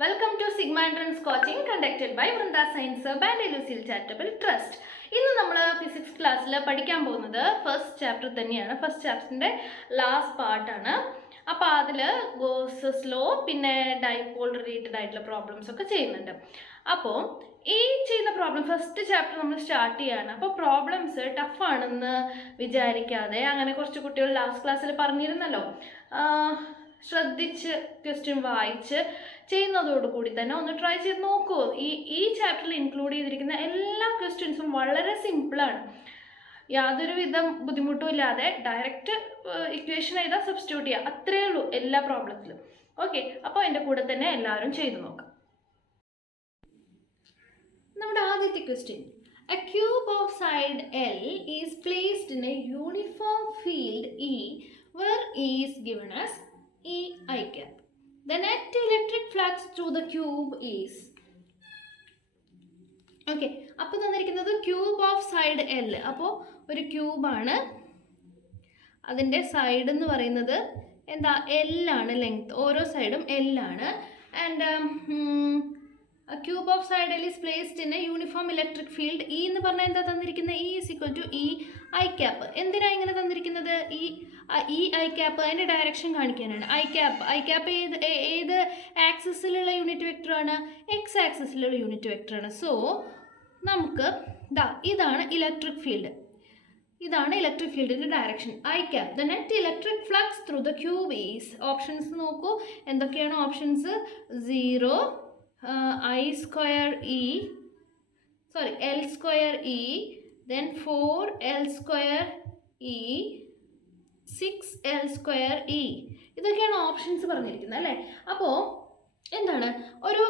Welcome to Sigma Entrance Coaching conducted by Vrinda Science by Lucille Charitable Trust. ഇന്ന് നമ്മൾ physics ക്ലാസ്സിൽ പഠിക്കാൻ പോകുന്നത് ഫസ്റ്റ് ചാപ്റ്റർ തന്നെയാണ്. ഫസ്റ്റ് ചാപ്റ്ററിൻ്റെ ലാസ്റ്റ് പാർട്ടാണ്. അപ്പോൾ അതിൽ ഗോസസ് ലോ പിന്നെ ഡൈപോൾ റിലേറ്റഡ് ആയിട്ടുള്ള പ്രോബ്ലംസ് ഒക്കെ ചെയ്യുന്നുണ്ട്. അപ്പോൾ ഈ ചെയ്യുന്ന പ്രോബ്ലം ഫസ്റ്റ് ചാപ്റ്റർ നമ്മൾ സ്റ്റാർട്ട് ചെയ്യാണ്. അപ്പോൾ പ്രോബ്ലംസ് ടഫാണെന്ന് വിചാരിക്കാതെ, അങ്ങനെ കുറച്ച് കുട്ടികൾ ലാസ്റ്റ് ക്ലാസ്സിൽ പറഞ്ഞിരുന്നല്ലോ, ശ്രദ്ധിച്ച് ക്വസ്റ്റ്യൻ വായിച്ച് ചെയ്യുന്നതോടുകൂടി തന്നെ ഒന്ന് ട്രൈ ചെയ്ത് നോക്കൂ. ഈ ചാപ്റ്ററിൽ ഇൻക്ലൂഡ് ചെയ്തിരിക്കുന്ന എല്ലാ ക്വസ്റ്റ്യൻസും വളരെ സിമ്പിളാണ്. യാതൊരു വിധം ബുദ്ധിമുട്ടും ഇല്ലാതെ ഡയറക്റ്റ് ഇക്വേഷൻ ചെയ്താൽ സബ്സ്റ്റിറ്റ്യൂട്ട് ചെയ്യുക, അത്രയേ ഉള്ളൂ എല്ലാ പ്രോബ്ലത്തിലും. ഓക്കെ, അപ്പോൾ എൻ്റെ കൂടെ തന്നെ എല്ലാവരും ചെയ്തു നോക്കാം. നമ്മുടെ ആദ്യത്തെ question, a cube of side L is placed in a uniform field E where E is given as E I cap. The net electric flux through the cube is. Okay, അപ്പോൾ തന്നിരിക്കുന്നത് ക്യൂബ് ഓഫ് സൈഡ് എൽ. അപ്പോൾ ഒരു ക്യൂബാണ്, അതിൻ്റെ side എന്ന് പറയുന്നത് എന്താ, എല്ലാണ് length, ഓരോ സൈഡും എല്ലാണ്. And cube of side L is placed in a uniform electric field. E എന്ന് പറഞ്ഞാൽ എന്താ തന്നിരിക്കുന്നത്, E is equal to E I cap. എന്തിനാണ് ഇങ്ങനെ തന്നിരിക്കുന്നത്, ഇ ഐ ക്യാപ്പ് അതിൻ്റെ ഡയറക്ഷൻ കാണിക്കാനാണ്. ഐ ക്യാപ്പ് ഏത് ആക്സിസിലുള്ള യൂണിറ്റ് വെക്ടറാണ്, എക്സ് ആക്സിസിലുള്ള യൂണിറ്റ് വെക്ടറാണ്. സോ നമുക്ക് ഇതാണ് ഇലക്ട്രിക് ഫീൽഡ്, ഇതാണ് ഇലക്ട്രിക് ഫീൽഡിൻ്റെ direction. I cap the net electric flux through the cube is. Options നോക്കൂ, എന്തൊക്കെയാണ് options. 0 I square E, sorry L square E, then 4 L square E, 6 L square E. ഇതൊക്കെയാണ് options പറഞ്ഞിരിക്കുന്നത് അല്ലേ. അപ്പോൾ എന്താണ്, ഒരു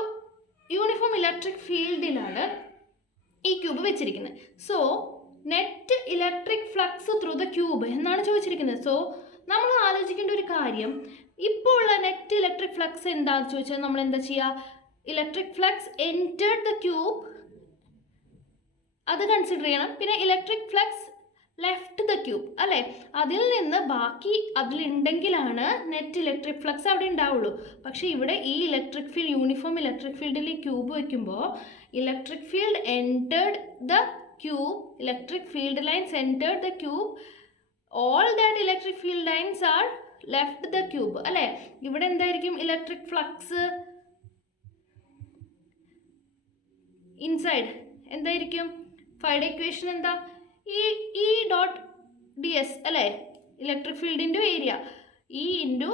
യൂണിഫോം ഇലക്ട്രിക് ഫീൽഡിലാണ് ഈ ക്യൂബ് വെച്ചിരിക്കുന്നത്. So net electric flux through the cube എന്നാണ് ചോദിച്ചിരിക്കുന്നത്. സോ നമ്മൾ ആലോചിക്കേണ്ട ഒരു കാര്യം, ഇപ്പോൾ ഉള്ള നെറ്റ് ഇലക്ട്രിക് ഫ്ലക്സ് എന്താണെന്ന് ചോദിച്ചാൽ നമ്മൾ എന്താ ചെയ്യുക, electric flux entered the cube അത് കൺസിഡർ ചെയ്യണം. പിന്നെ electric flux left the cube അല്ലേ, അതിൽ നിന്ന് ബാക്കി അതിലുണ്ടെങ്കിലാണ് നെറ്റ് ഇലക്ട്രിക് ഫ്ലക്സ് അവിടെ ഉണ്ടാവുള്ളൂ. പക്ഷേ ഇവിടെ ഈ ഇലക്ട്രിക് ഫീൽഡ്, യൂണിഫോം ഇലക്ട്രിക് ഫീൽഡിൽ ഈ ക്യൂബ് വയ്ക്കുമ്പോൾ electric field entered the cube, electric field lines entered the cube, all that electric field lines R left the cube അല്ലേ. ഇവിടെ എന്തായിരിക്കും ഇലക്ട്രിക് ഫ്ലക്സ് ഇൻസൈഡ് എന്തായിരിക്കും, ഫൈയുടെ ഇക്വേഷൻ എന്താ, ഇ ഡോട്ട് ഡി എസ് അല്ലേ, ഇലക്ട്രിക് ഫീൽഡിൻ്റെ ഏരിയ ഇ ഇൻറ്റു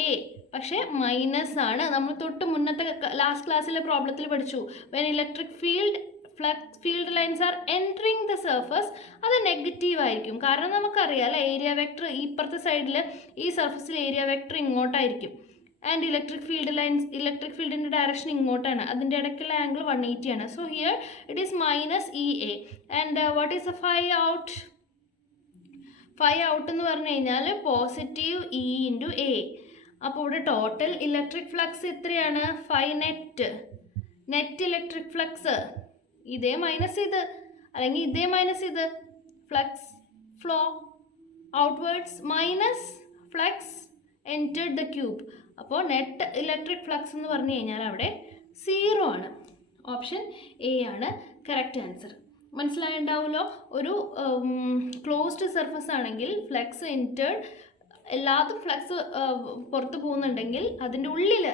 എ. പക്ഷേ minus ആണ്, നമ്മൾ തൊട്ട് മുന്നത്തെ ലാസ്റ്റ് ക്ലാസ്സിലെ പ്രോബ്ലത്തിൽ പഠിച്ചു. When electric field lines are entering the surface, അത് നെഗറ്റീവ് ആയിരിക്കും. കാരണം നമുക്കറിയാം അല്ലേ, ഏരിയ വെക്ടർ ഇപ്പുറത്തെ സൈഡിൽ ഈ സർഫസിൽ ഏരിയ വെക്ടർ ഇങ്ങോട്ടായിരിക്കും. ആൻഡ് ഇലക്ട്രിക് ഫീൽഡിൻ്റെ ഡയറക്ഷൻ ഇങ്ങോട്ടാണ്, അതിൻ്റെ ഇടയ്ക്കുള്ള ആംഗിൾ 180 ആണ്. So here it is minus E A. And what is A phi out എന്ന് പറഞ്ഞു കഴിഞ്ഞാൽ പോസിറ്റീവ് ഇ ഇൻറ്റു എ. അപ്പോൾ ഇവിടെ ടോട്ടൽ ഇലക്ട്രിക് ഫ്ലക്സ് എത്രയാണ്, 5 നെറ്റ് ഇലക്ട്രിക് ഫ്ലക്സ്. ഇതേ മൈനസ് ഇത്, അല്ലെങ്കിൽ ഇതേ മൈനസ് ഇത്, flux flow outwards minus flux entered the cube. അപ്പോൾ നെറ്റ് ഇലക്ട്രിക് ഫ്ലക്സ് എന്ന് പറഞ്ഞു കഴിഞ്ഞാൽ അവിടെ 0 ആണ്. ഓപ്ഷൻ എ ആണ് കറക്റ്റ് ആൻസർ. മനസ്സിലായിട്ടുണ്ടാവുമല്ലോ. ഒരു ക്ലോസ്ഡ് സർഫസ് ആണെങ്കിൽ ഫ്ലക്സ് എൻറ്റേർഡ്, എല്ലാത്തും ഫ്ലക്സ് പുറത്ത് പോകുന്നുണ്ടെങ്കിൽ അതിൻ്റെ ഉള്ളിൽ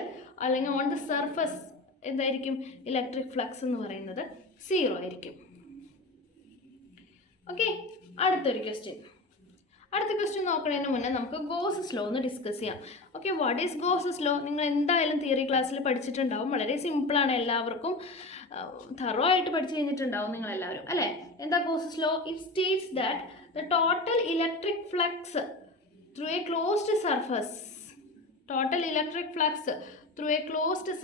അല്ലെങ്കിൽ ഓൺ ദ സർഫസ് എന്തായിരിക്കും, ഇലക്ട്രിക് ഫ്ലക്സ് എന്ന് പറയുന്നത് 0 ആയിരിക്കും. ഓക്കെ, അടുത്ത ക്വസ്റ്റ്യൻ നോക്കുന്നതിന് മുന്നേ നമുക്ക് ഗോസസ് ലോ ഒന്ന് ഡിസ്കസ് ചെയ്യാം. Okay, what is Gauss's law? നിങ്ങൾ എന്തായാലും തിയറി ക്ലാസ്സിൽ പഠിച്ചിട്ടുണ്ടാവും. വളരെ സിമ്പിളാണ്, എല്ലാവർക്കും തറോ ആയിട്ട് പഠിച്ചു കഴിഞ്ഞിട്ടുണ്ടാവും നിങ്ങളെല്ലാവരും അല്ലേ. എന്താ Gauss's law? It States that the total electric flux through A closed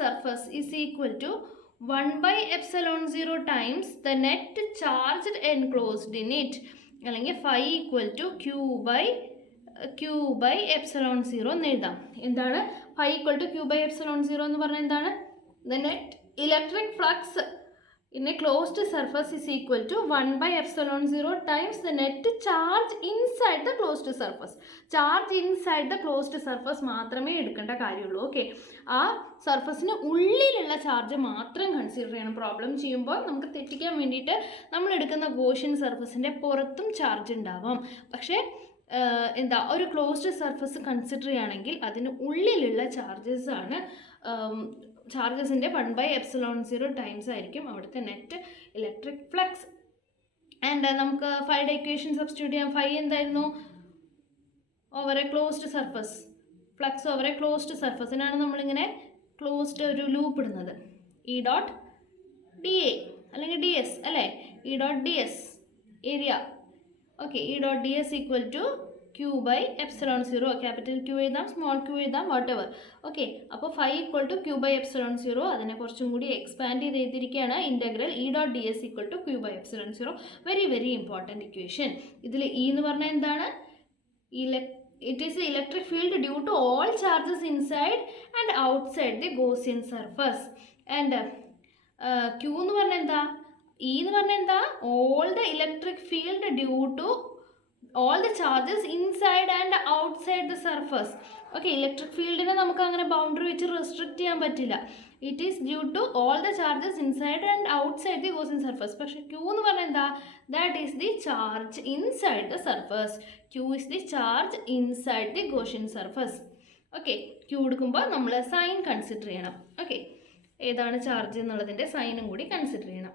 surface is equal to 1/epsilon 0 times the net charged enclosed in it, അല്ലെങ്കിൽ phi equal to q/epsilon 0 എന്ന് എഴുതാം. എന്താണ് phi equal to q/epsilon 0 എന്ന് പറഞ്ഞാൽ എന്താണ്, the net electric flux in a closed surface is equal to 1 by epsilon 0 times the net charge inside the closed surface. Charge inside the closed surface മാത്രമേ എടുക്കേണ്ട കാര്യമുള്ളൂ. Okay, ആ സർഫസിന് ഉള്ളിലുള്ള charge മാത്രം consider ചെയ്യണം. പ്രോബ്ലം ചെയ്യുമ്പോൾ നമുക്ക് തെറ്റിക്കാൻ വേണ്ടിയിട്ട് നമ്മൾ എടുക്കുന്ന ഗോഷ്യൻ സർഫസിൻ്റെ പുറത്തും ചാർജ് ഉണ്ടാവാം. പക്ഷേ എന്താ, ഒരു ക്ലോസ്ഡ് സർഫസ് കൺസിഡർ ചെയ്യുകയാണെങ്കിൽ അതിന് ഉള്ളിലുള്ള ചാർജസ് ആണ് ചാർജസിൻ്റെ 1 by epsilon 0 ടൈംസ് ആയിരിക്കും അവിടുത്തെ നെറ്റ് ഇലക്ട്രിക് ഫ്ലക്സ്. ആൻഡ് നമുക്ക് ഫൈയുടെ ഇക്വേഷൻ സബ്സ്റ്റിറ്റ്യൂട്ട് ചെയ്യാം. ഫൈ എന്തായിരുന്നു? Over a closed surface, flux over a closed സർഫസിനാണ് നമ്മളിങ്ങനെ ക്ലോസ്ഡ് ഒരു ലൂപ്പ് ഇടുന്നത്. ഇ ഡോട്ട് ഡി എ അല്ലെങ്കിൽ ഡി എസ് അല്ലേ, E dot D S area. Okay, E dot D S equal to Q by epsilon 0. Capital Q എഴുതാം, small Q എഴുതാം, whatever. Okay, അപ്പോൾ phi equal to Q by epsilon 0. അതിനെ കുറച്ചും കൂടി expand ചെയ്ത് എഴുതിയിരിക്കുകയാണ്. Integral E dot D S equal to Q by epsilon 0. Very very important equation. ഇതിൽ E എന്ന് പറഞ്ഞാൽ എന്താണ്? It is the electric field due to all charges inside and outside the Gaussian surface. And Q എന്ന് പറഞ്ഞാൽ എന്താ? E എന്ന് പറഞ്ഞാൽ എന്താ? All the electric field due to all the charges inside and outside the surface. Okay, electric fieldനെ നമുക്ക് അങ്ങനെ boundary വെച്ച് restrict ചെയ്യാൻ പറ്റില്ല. It is due to all the charges inside and outside the Gaussian surface. പക്ഷേ Q എന്ന് പറഞ്ഞാൽ എന്താ? That is the charge inside the surface. Q is the charge inside the Gaussian surface. Okay, Q എടുക്കുമ്പോൾ നമ്മൾ sign consider ചെയ്യണം. Okay, ഏതാണ് charge എന്നുള്ളതിൻ്റെ സൈനും കൂടി കൺസിഡർ ചെയ്യണം.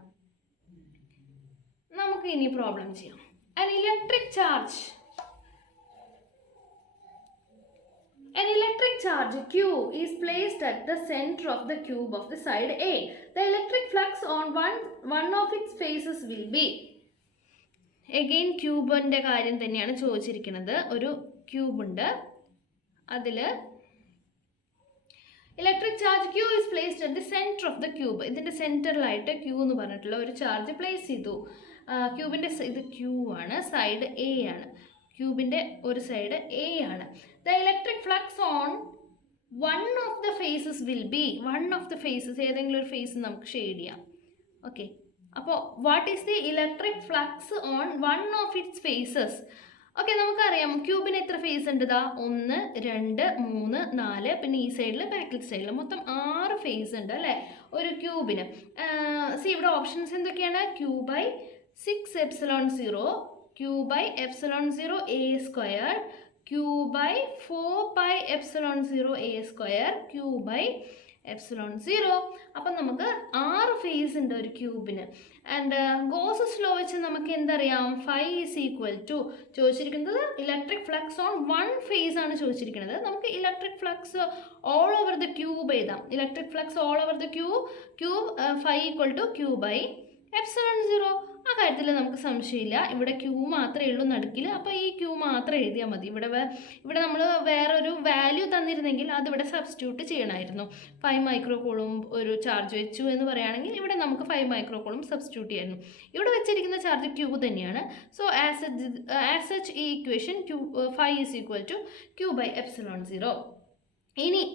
നമുക്ക് ഇനി പ്രോബ്ലം ചെയ്യാം. An electric charge Q is placed at the center of the cube of the side A. The electric flux on one of its faces will be. Again, ക്യൂബിൻ്റെ കാര്യം തന്നെയാണ് ചോദിച്ചിരിക്കുന്നത്. ഒരു ക്യൂബുണ്ട്, അതിൽ electric charge Q is placed at the center of the cube. ഇതിൻ്റെ സെൻറ്ററിലായിട്ട് Q എന്ന് പറഞ്ഞിട്ടുള്ള ഒരു charge place ചെയ്തു. ക്യൂബിൻ്റെ ഇത് Q ആണ്, സൈഡ് A ആണ്. ക്യൂബിൻ്റെ ഒരു സൈഡ് A ആണ്. The electric flux on one of the faces will be. One of the faces, ഏതെങ്കിലും ഒരു ഫേസ് നമുക്ക് ഷെയ്ഡ് ചെയ്യാം. ഓക്കെ, അപ്പോൾ what is the electric flux on one of its faces? Okay, നമുക്കറിയാം ക്യൂബിന് എത്ര ഫേസ് ഉണ്ട്? 1, 2, 3, 4, പിന്നെ ഈ സൈഡിൽ ബാക്കിൽ സൈഡിൽ മൊത്തം 6 ഫേസ് ഉണ്ട് അല്ലേ ഒരു ക്യൂബിന്. ഇവിടെ ഓപ്ഷൻസ് എന്തൊക്കെയാണ്? Q by 6 epsilon 0, Q by epsilon 0 a square, Q by 4 pi epsilon 0 a square, Q by epsilon 0. അപ്പം നമുക്ക് 6 ഫേസ് ഉണ്ട് ഒരു ക്യൂബിന്. ആൻഡ് ഗോസസ് ലോ വെച്ച് നമുക്ക് എന്തറിയാം? ഫൈ ഈസ് ഈക്വൽ ടു ചോദിച്ചിരിക്കുന്നത് electric flux on one face ആണ് ചോദിച്ചിരിക്കുന്നത്. നമുക്ക് electric flux all over the cube എഴുതാം. Electric flux all over the cube phi equal to Q by epsilon 0. ആ കാര്യത്തിൽ നമുക്ക് സംശയമില്ല. ഇവിടെ ക്യൂ മാത്രമേ ഉള്ളൂ നടുക്കിൽ, അപ്പോൾ ഈ ക്യൂ മാത്രം എഴുതിയാൽ മതി. ഇവിടെ നമ്മൾ വേറൊരു വാല്യൂ തന്നിരുന്നെങ്കിൽ അതിവിടെ സബ്സ്റ്റിറ്റ്യൂട്ട് ചെയ്യണമായിരുന്നു. 5 മൈക്രോ കൂളും ഒരു ചാർജ് വെച്ചു എന്ന് പറയുകയാണെങ്കിൽ ഇവിടെ നമുക്ക് 5 മൈക്രോ കൂളും സബ്സ്റ്റിറ്റ്യൂട്ട് ചെയ്യായിരുന്നു. ഇവിടെ വെച്ചിരിക്കുന്ന ചാർജ് ക്യൂ തന്നെയാണ്. സോ ആസ് സച്ച് ഈ equation phi is equal to Q by epsilon 0. ഇനി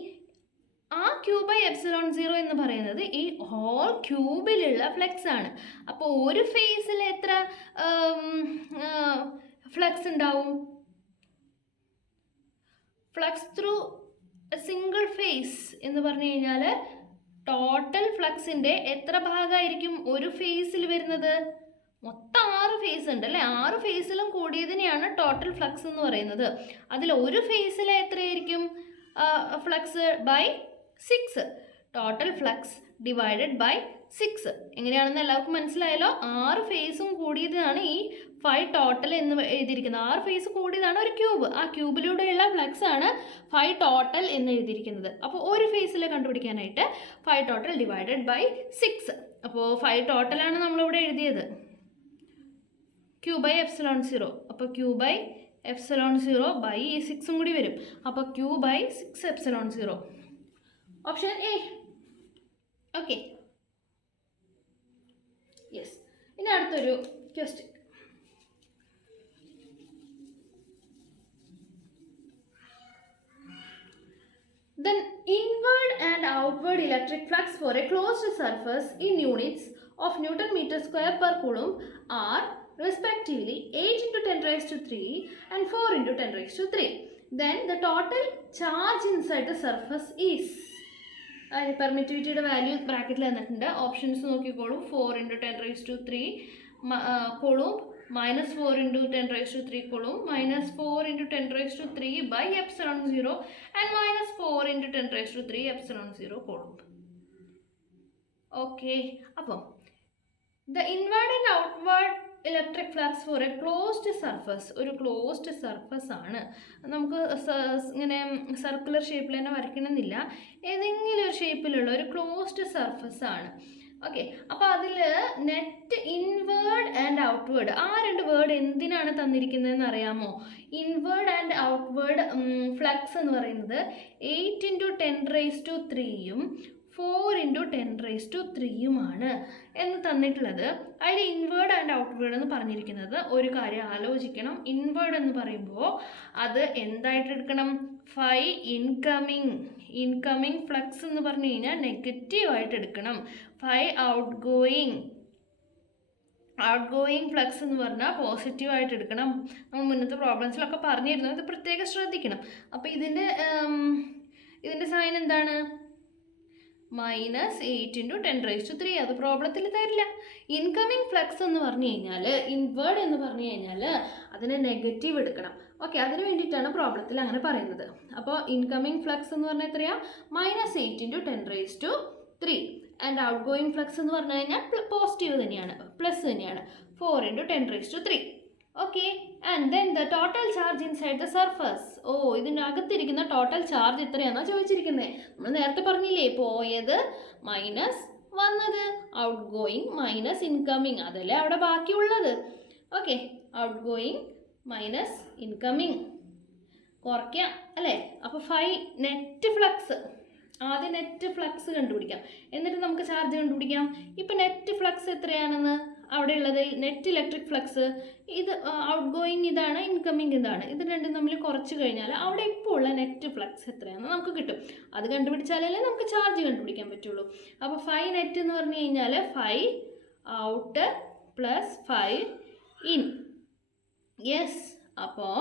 ആ ക്യൂ ബൈ എപ്സിലോൺ 0 എന്ന് പറയുന്നത് ഈ ഹോൾ ക്യൂബിലുള്ള ഫ്ലക്സ് ആണ്. അപ്പോൾ ഒരു ഫേസിൽ എത്ര ഫ്ലക്സ് ഉണ്ടാവും? ഫ്ലക്സ് ത്രൂ സിംഗിൾ ഫേസ് എന്ന് പറഞ്ഞു കഴിഞ്ഞാൽ ടോട്ടൽ ഫ്ലക്സിൻ്റെ എത്ര ഭാഗമായിരിക്കും ഒരു ഫേസിൽ വരുന്നത്? മൊത്തം 6 ഫേസ് ഉണ്ട് അല്ലേ? 6 ഫേസിലും കൂടിയതിനെയാണ് ടോട്ടൽ ഫ്ലക്സ് എന്ന് പറയുന്നത്. അതിൽ ഒരു ഫേസിൽ എത്രയായിരിക്കും flux? By 6. Total flux divided by 6 എങ്ങനെയാണെന്ന് എല്ലാവർക്കും മനസ്സിലായല്ലോ. 6 ഫേസും കൂടിയതാണ് ഈ 5 ടോട്ടൽ എന്ന് എഴുതിയിരിക്കുന്നത്. 6 ഫേസ് കൂടിയതാണ് ഒരു ക്യൂബ്. ആ ക്യൂബിലൂടെയുള്ള ഫ്ലക്സ് ആണ് 5 ടോട്ടൽ എന്ന് എഴുതിയിരിക്കുന്നത്. അപ്പോൾ ഒരു ഫേസിൽ കണ്ടുപിടിക്കാനായിട്ട് 5 ടോട്ടൽ ഡിവൈഡഡ് ബൈ 6. അപ്പോൾ 5 ടോട്ടലാണ് നമ്മളിവിടെ എഴുതിയത്. Q by epsilon 0. അപ്പോൾ Q ബൈ എപ്സിലോൺ 0 ബൈ 6 കൂടി വരും. അപ്പോൾ Q by 6 epsilon 0. Option A. Okay, yes. ഇനി അടുത്തൊരു question. Then inward and outward electric flux for a closed surface in units of Newton meter square per coulomb are respectively 8 into 10 raised to 3 and 4 into 10 raised to 3. Then the total charge inside the surface is. പെർമിറ്റിവിറ്റിയുടെ value ബ്രാക്കറ്റിൽ തന്നിട്ടുണ്ട്. Options നോക്കിക്കോളൂ. 4 into 10 raised to 3 coulomb, minus 4 into 10 raised to 3 coulomb, minus 4 into 10 raised to 3 by epsilon 0 and minus 4 into 10 raised to 3 epsilon 0 coulomb. Okay, അപ്പോൾ the inward and outward electric flux for a closed surface, ഒരു closed surface ആണ്. നമുക്ക് ഇങ്ങനെ circular ഷേപ്പിൽ തന്നെ വരയ്ക്കണമെന്നില്ല, ഏതെങ്കിലും ഒരു ഷേപ്പിലുള്ള ഒരു ക്ലോസ്ഡ് സർഫസ് ആണ്. ഓക്കെ, അപ്പോൾ അതിൽ നെറ്റ് ഇൻവേർഡ് ആൻഡ് ഔട്ട്വേർഡ്, ആ രണ്ട് വേർഡ് എന്തിനാണ് തന്നിരിക്കുന്നതെന്ന് അറിയാമോ? ഇൻവേർഡ് ആൻഡ് ഔട്ട്വേർഡ് ഫ്ലക്സ് എന്ന് പറയുന്നത് 8 into 10 raised to 3 4 into 10 raised to 3 എന്ന് തന്നിട്ടുള്ളത്. അതിൽ ഇൻവേർഡ് ആൻഡ് ഔട്ട്വേർഡ് എന്ന് പറഞ്ഞിരിക്കുന്നത് ഒരു കാര്യം ആലോചിക്കണം. ഇൻവേർഡ് എന്ന് പറയുമ്പോൾ അത് എന്തായിട്ട് എടുക്കണം? ഫൈ ഇൻകമിങ് ഫ്ലക്സ് എന്ന് പറഞ്ഞു കഴിഞ്ഞാൽ നെഗറ്റീവായിട്ട് എടുക്കണം. ഫൈ ഔട്ട് ഗോയിങ് ഫ്ലക്സ് എന്ന് പറഞ്ഞാൽ പോസിറ്റീവായിട്ട് എടുക്കണം. നമ്മൾ മുന്നത്തെ പ്രോബ്ലംസിലൊക്കെ പറഞ്ഞിരുന്നു, ഇത് പ്രത്യേകം ശ്രദ്ധിക്കണം. അപ്പോൾ ഇതിൻ്റെ സൈൻ എന്താണ്? -8 into 10 raised to 3. അത് പ്രോബ്ലത്തിൽ തരില്ല. ഇൻകമിങ് ഫ്ലക്സ് എന്ന് പറഞ്ഞു കഴിഞ്ഞാൽ, ഇൻവേർഡ് എന്ന് പറഞ്ഞു കഴിഞ്ഞാൽ അതിനെ നെഗറ്റീവ് എടുക്കണം. ഓക്കെ, അതിന് വേണ്ടിയിട്ടാണ് പ്രോബ്ലത്തിൽ അങ്ങനെ പറയുന്നത്. അപ്പോൾ ഇൻകമിങ് ഫ്ലക്സ് എന്ന് പറഞ്ഞാൽ എത്രയാണ്? -8 into 10 raised to 3. And out going flux എന്ന് പറഞ്ഞു കഴിഞ്ഞാൽ പോസിറ്റീവ് തന്നെയാണ്, പ്ലസ് തന്നെയാണ്, 4 into 10 raised to 3. Okay, and then the total charge inside the surface. ഇതിനകത്തിരിക്കുന്ന ടോട്ടൽ ചാർജ് എത്രയാണെന്നാണ് ചോദിച്ചിരിക്കുന്നത്. നമ്മൾ നേരത്തെ പറഞ്ഞില്ലേ, പോയത് മൈനസ് വന്നത്, ഔട്ട് ഗോയിങ് മൈനസ് ഇൻകമിങ്, അതല്ലേ അവിടെ ബാക്കിയുള്ളത്. Okay, out going minus incoming കുറയ്ക്കാം അല്ലേ. അപ്പോൾ നെറ്റ് ഫ്ലക്സ്, ആദ്യം നെറ്റ് ഫ്ലക്സ് കണ്ടുപിടിക്കാം, എന്നിട്ട് നമുക്ക് ചാർജ് കണ്ടുപിടിക്കാം. ഇപ്പം നെറ്റ് ഫ്ലക്സ് എത്രയാണെന്ന് അവിടെയുള്ളത്, നെറ്റ് ഇലക്ട്രിക് ഫ്ലക്സ്, ഇത് ഔട്ട് ഗോയിങ് ഇതാണ്, ഇൻകമിങ് ഇതാണ്, ഇത് രണ്ടും തമ്മിൽ കുറച്ച് കഴിഞ്ഞാൽ അവിടെ ഇപ്പോൾ ഉള്ള നെറ്റ് ഫ്ലക്സ് എത്രയാണെന്ന് നമുക്ക് കിട്ടും. അത് കണ്ടുപിടിച്ചാലേ നമുക്ക് ചാർജ് കണ്ടുപിടിക്കാൻ പറ്റുള്ളൂ. അപ്പോൾ നെറ്റ് എന്ന് പറഞ്ഞു കഴിഞ്ഞാൽ 5 ഔട്ട് പ്ലസ് 5 ഇൻ. യെസ്, അപ്പോൾ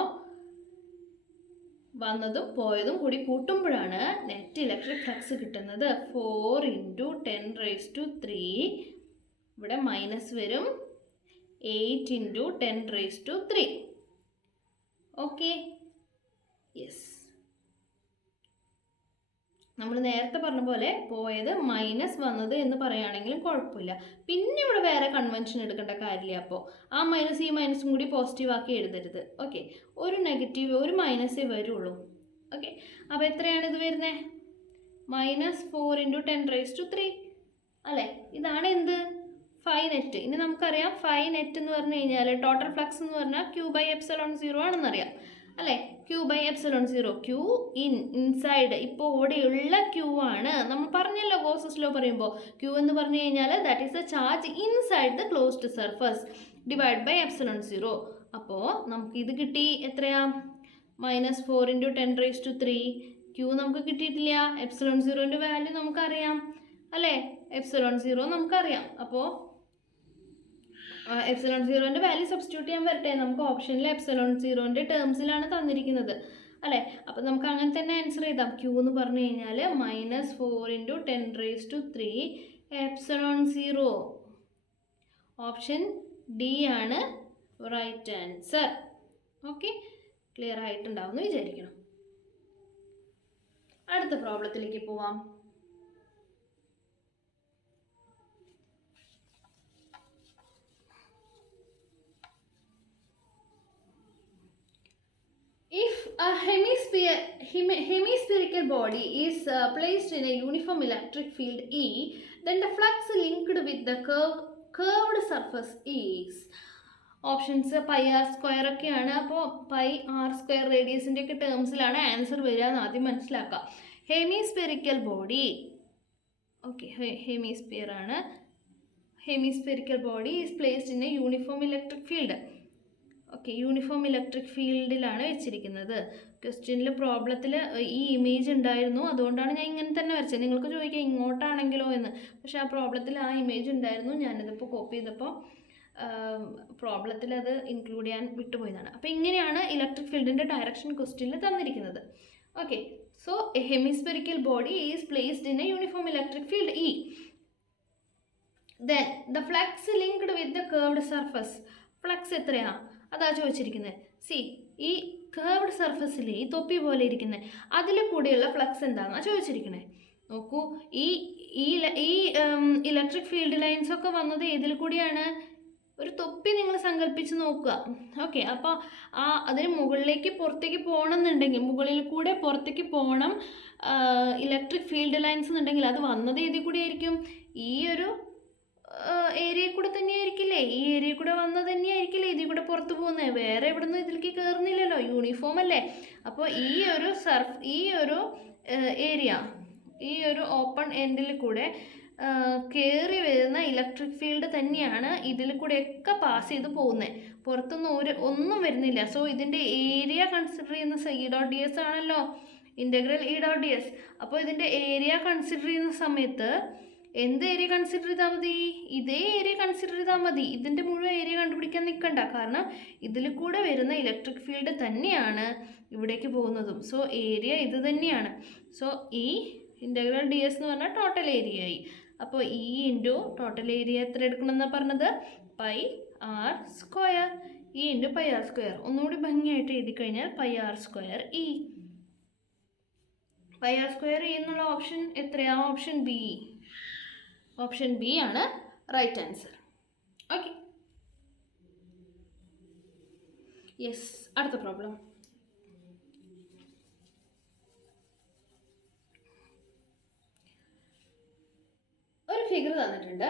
വന്നതും പോയതും കൂടി കൂട്ടുമ്പോഴാണ് നെറ്റ് ഇലക്ട്രിക് ഫ്ലക്സ് കിട്ടുന്നത്. 4 into 10 raised to 3, ഇവിടെ മൈനസ് വരും, 8 into 10 raised to 3. Okay, yes, നമ്മൾ നേരത്തെ പറഞ്ഞ പോലെ പോയത് മൈനസ് വന്നത് എന്ന് പറയുകയാണെങ്കിലും കുഴപ്പമില്ല. പിന്നെ ഇവിടെ വേറെ കൺവെൻഷൻ എടുക്കേണ്ട കാര്യമില്ല. അപ്പോൾ ആ മൈനസ് ഈ മൈനസും കൂടി പോസിറ്റീവ് ആക്കി എഴുതരുത്. ഓക്കെ, ഒരു നെഗറ്റീവ് ഒരു മൈനസേ വരുള്ളൂ. ഓക്കെ, അപ്പോൾ എത്രയാണ് ഇത് വരുന്നത്? -4 into 10 raised to 3 അല്ലേ. ഇതാണ് എന്ത്? നെറ്റ്. ഇനി നമുക്കറിയാം നെറ്റ് എന്ന് പറഞ്ഞു കഴിഞ്ഞാൽ ടോട്ടൽ ഫ്ലക്സ് എന്ന് പറഞ്ഞാൽ Q/ε0 ആണെന്നറിയാം അല്ലേ. Q/ε0, Q ഇൻസൈഡ്, ഇപ്പോൾ ഇവിടെയുള്ള Q ആണ്. നമ്മൾ പറഞ്ഞല്ലോ ഗോസസ് ലോ പറയുമ്പോൾ Q എന്ന് പറഞ്ഞു കഴിഞ്ഞാൽ that is the charge inside the closed surface divide by ε0. അപ്പോൾ നമുക്ക് ഇത് കിട്ടി. എത്രയാ? -4 into 10 raised to 3. Q നമുക്ക് കിട്ടിയിട്ടില്ല. ε0ൻ്റെ വാല്യൂ നമുക്കറിയാം അല്ലേ. ε0 നമുക്കറിയാം. അപ്പോൾ ε0ൻ്റെ വാല്യൂ സബ്സ്റ്റിറ്റ്യൂട്ട് ചെയ്യാൻ വരട്ടെ. നമുക്ക് ഓപ്ഷനിൽ ε0ൻ്റെ ടേംസിലാണ് തന്നിരിക്കുന്നത് അല്ലേ. അപ്പോൾ നമുക്ക് അങ്ങനെ തന്നെ ആൻസർ ചെയ്താം. Q എന്ന് പറഞ്ഞു കഴിഞ്ഞാൽ -4 into 10 raised to 3 ε0. Option D ആണ് റൈറ്റ് ആൻസർ. ഓക്കെ, ക്ലിയർ ആയിട്ടുണ്ടാവുമെന്ന് വിചാരിക്കണം. അടുത്ത പ്രോബ്ലത്തിലേക്ക് പോവാം. If a hemispherical body is placed in a uniform electric field E, then the flux linked with the curved surface is. Options πr² ഒക്കെയാണ്. അപ്പോൾ πr² റേഡിയസിൻ്റെ ഒക്കെ ടേംസിലാണ് answer വരിക എന്ന് ആദ്യം മനസ്സിലാക്കാം. ഹെമിസ്ഫെറിക്കൽ ബോഡി, ഓക്കെ, ഹെമിസ്ഫിയർ ആണ്. Hemispherical body is placed in a uniform electric field. Okay, uniform electric ഫീൽഡിലാണ് വെച്ചിരിക്കുന്നത്. ക്വസ്റ്റ്യനിൽ പ്രോബ്ലത്തിൽ ഈ ഇമേജ് ഉണ്ടായിരുന്നു, അതുകൊണ്ടാണ് ഞാൻ ഇങ്ങനെ തന്നെ വരച്ചത്. നിങ്ങൾക്ക് ചോദിക്കാം ഇങ്ങോട്ടാണെങ്കിലോ എന്ന്, പക്ഷേ ആ പ്രോബ്ലത്തിൽ ആ ഇമേജ് ഉണ്ടായിരുന്നു. ഞാനിതിപ്പോൾ കോപ്പി ചെയ്തപ്പോൾ പ്രോബ്ലത്തിൽ അത് ഇൻക്ലൂഡ് ചെയ്യാൻ വിട്ടുപോയതാണ്. അപ്പോൾ ഇങ്ങനെയാണ് ഇലക്ട്രിക് ഫീൽഡിൻ്റെ ഡയറക്ഷൻ ക്വസ്റ്റ്യനിൽ തന്നിരിക്കുന്നത്. Okay, so a hemispherical body is placed in a uniform electric field E. Then the flux linked with the curved surface. Flux എത്രയാ അതാ ചോദിച്ചിരിക്കുന്നത്. സി, ഈ കേർവ്ഡ് സർഫസിൽ ഈ തൊപ്പി പോലെ ഇരിക്കുന്നത് അതിൽ കൂടിയുള്ള ഫ്ലക്സ് എന്താണെന്നാണ് ചോദിച്ചിരിക്കുന്നത്. നോക്കൂ, ഈ ഇലക്ട്രിക് ഫീൽഡ് ലൈൻസ് ഒക്കെ വന്നത് ഏതിൽ കൂടിയാണ്? ഒരു തൊപ്പി നിങ്ങൾ സങ്കല്പിച്ച് നോക്കുക. ഓക്കെ, അപ്പോൾ അതിന് മുകളിലേക്ക് പുറത്തേക്ക് പോകണം എന്നുണ്ടെങ്കിൽ, മുകളിൽ കൂടെ പുറത്തേക്ക് പോകണം ഇലക്ട്രിക് ഫീൽഡ് ലൈൻസ് എന്നുണ്ടെങ്കിൽ അത് വന്നത് ഏതിൽ കൂടി ആയിരിക്കും? ഈ ഒരു ഏരിയയിൽ കൂടെ തന്നെയായിരിക്കില്ലേ? ഈ ഏരിയയിൽ കൂടെ വന്നത് തന്നെയായിരിക്കില്ലേ ഇതിൽ കൂടെ പുറത്ത് പോകുന്നത്? വേറെ എവിടെ നിന്ന് ഇതിലേക്ക് കയറുന്നില്ലല്ലോ, യൂണിഫോം അല്ലേ. അപ്പോൾ ഈ ഒരു ഏരിയ, ഈ ഒരു ഓപ്പൺ എൻഡിൽ കൂടെ കയറി വരുന്ന ഇലക്ട്രിക് ഫീൽഡ് തന്നെയാണ് ഇതിൽ കൂടെയൊക്കെ പാസ് ചെയ്ത് പോകുന്നത്. പുറത്തൊന്നും ഒന്നും വരുന്നില്ല. സോ ഇതിൻ്റെ ഏരിയ കൺസിഡർ ചെയ്യുന്ന ഇ ഡോട്ട് ഡി എസ് ആണല്ലോ, integral E dot D S. അപ്പോൾ ഇതിൻ്റെ ഏരിയ കൺസിഡർ ചെയ്യുന്ന സമയത്ത് എന്ത് ഏരിയ കൺസിഡർ ചെയ്താൽ മതി? ഇതേ ഏരിയ കൺസിഡർ ചെയ്താൽ മതി. ഇതിൻ്റെ മുഴുവൻ ഏരിയ കണ്ടുപിടിക്കാൻ നിൽക്കണ്ട, കാരണം ഇതിൽ കൂടെ വരുന്ന ഇലക്ട്രിക് ഫീൽഡ് തന്നെയാണ് ഇവിടേക്ക് പോകുന്നതും. സോ ഏരിയ ഇത് തന്നെയാണ്. സോ ഈ ഇൻ്റഗ്രൽ ഡി എസ് എന്ന് പറഞ്ഞാൽ ടോട്ടൽ ഏരിയ ആയി. അപ്പോൾ ഇ ഇൻറ്റു ടോട്ടൽ ഏരിയ എത്ര എടുക്കണമെന്നാണ് പറഞ്ഞത്? Pi R square. E into pi R square. ഒന്നുകൂടി ഭംഗിയായിട്ട് എഴുതി കഴിഞ്ഞാൽ pi R square E. Pi R square E എന്നുള്ള ഓപ്ഷൻ എത്രയാണ്? Option B. ഓപ്ഷൻ ബി ആണ് റൈറ്റ് ആൻസർ. Okay, yes. അടുത്ത പ്രോബ്ലം. ഒരു ഫിഗർ തന്നിട്ടുണ്ട്.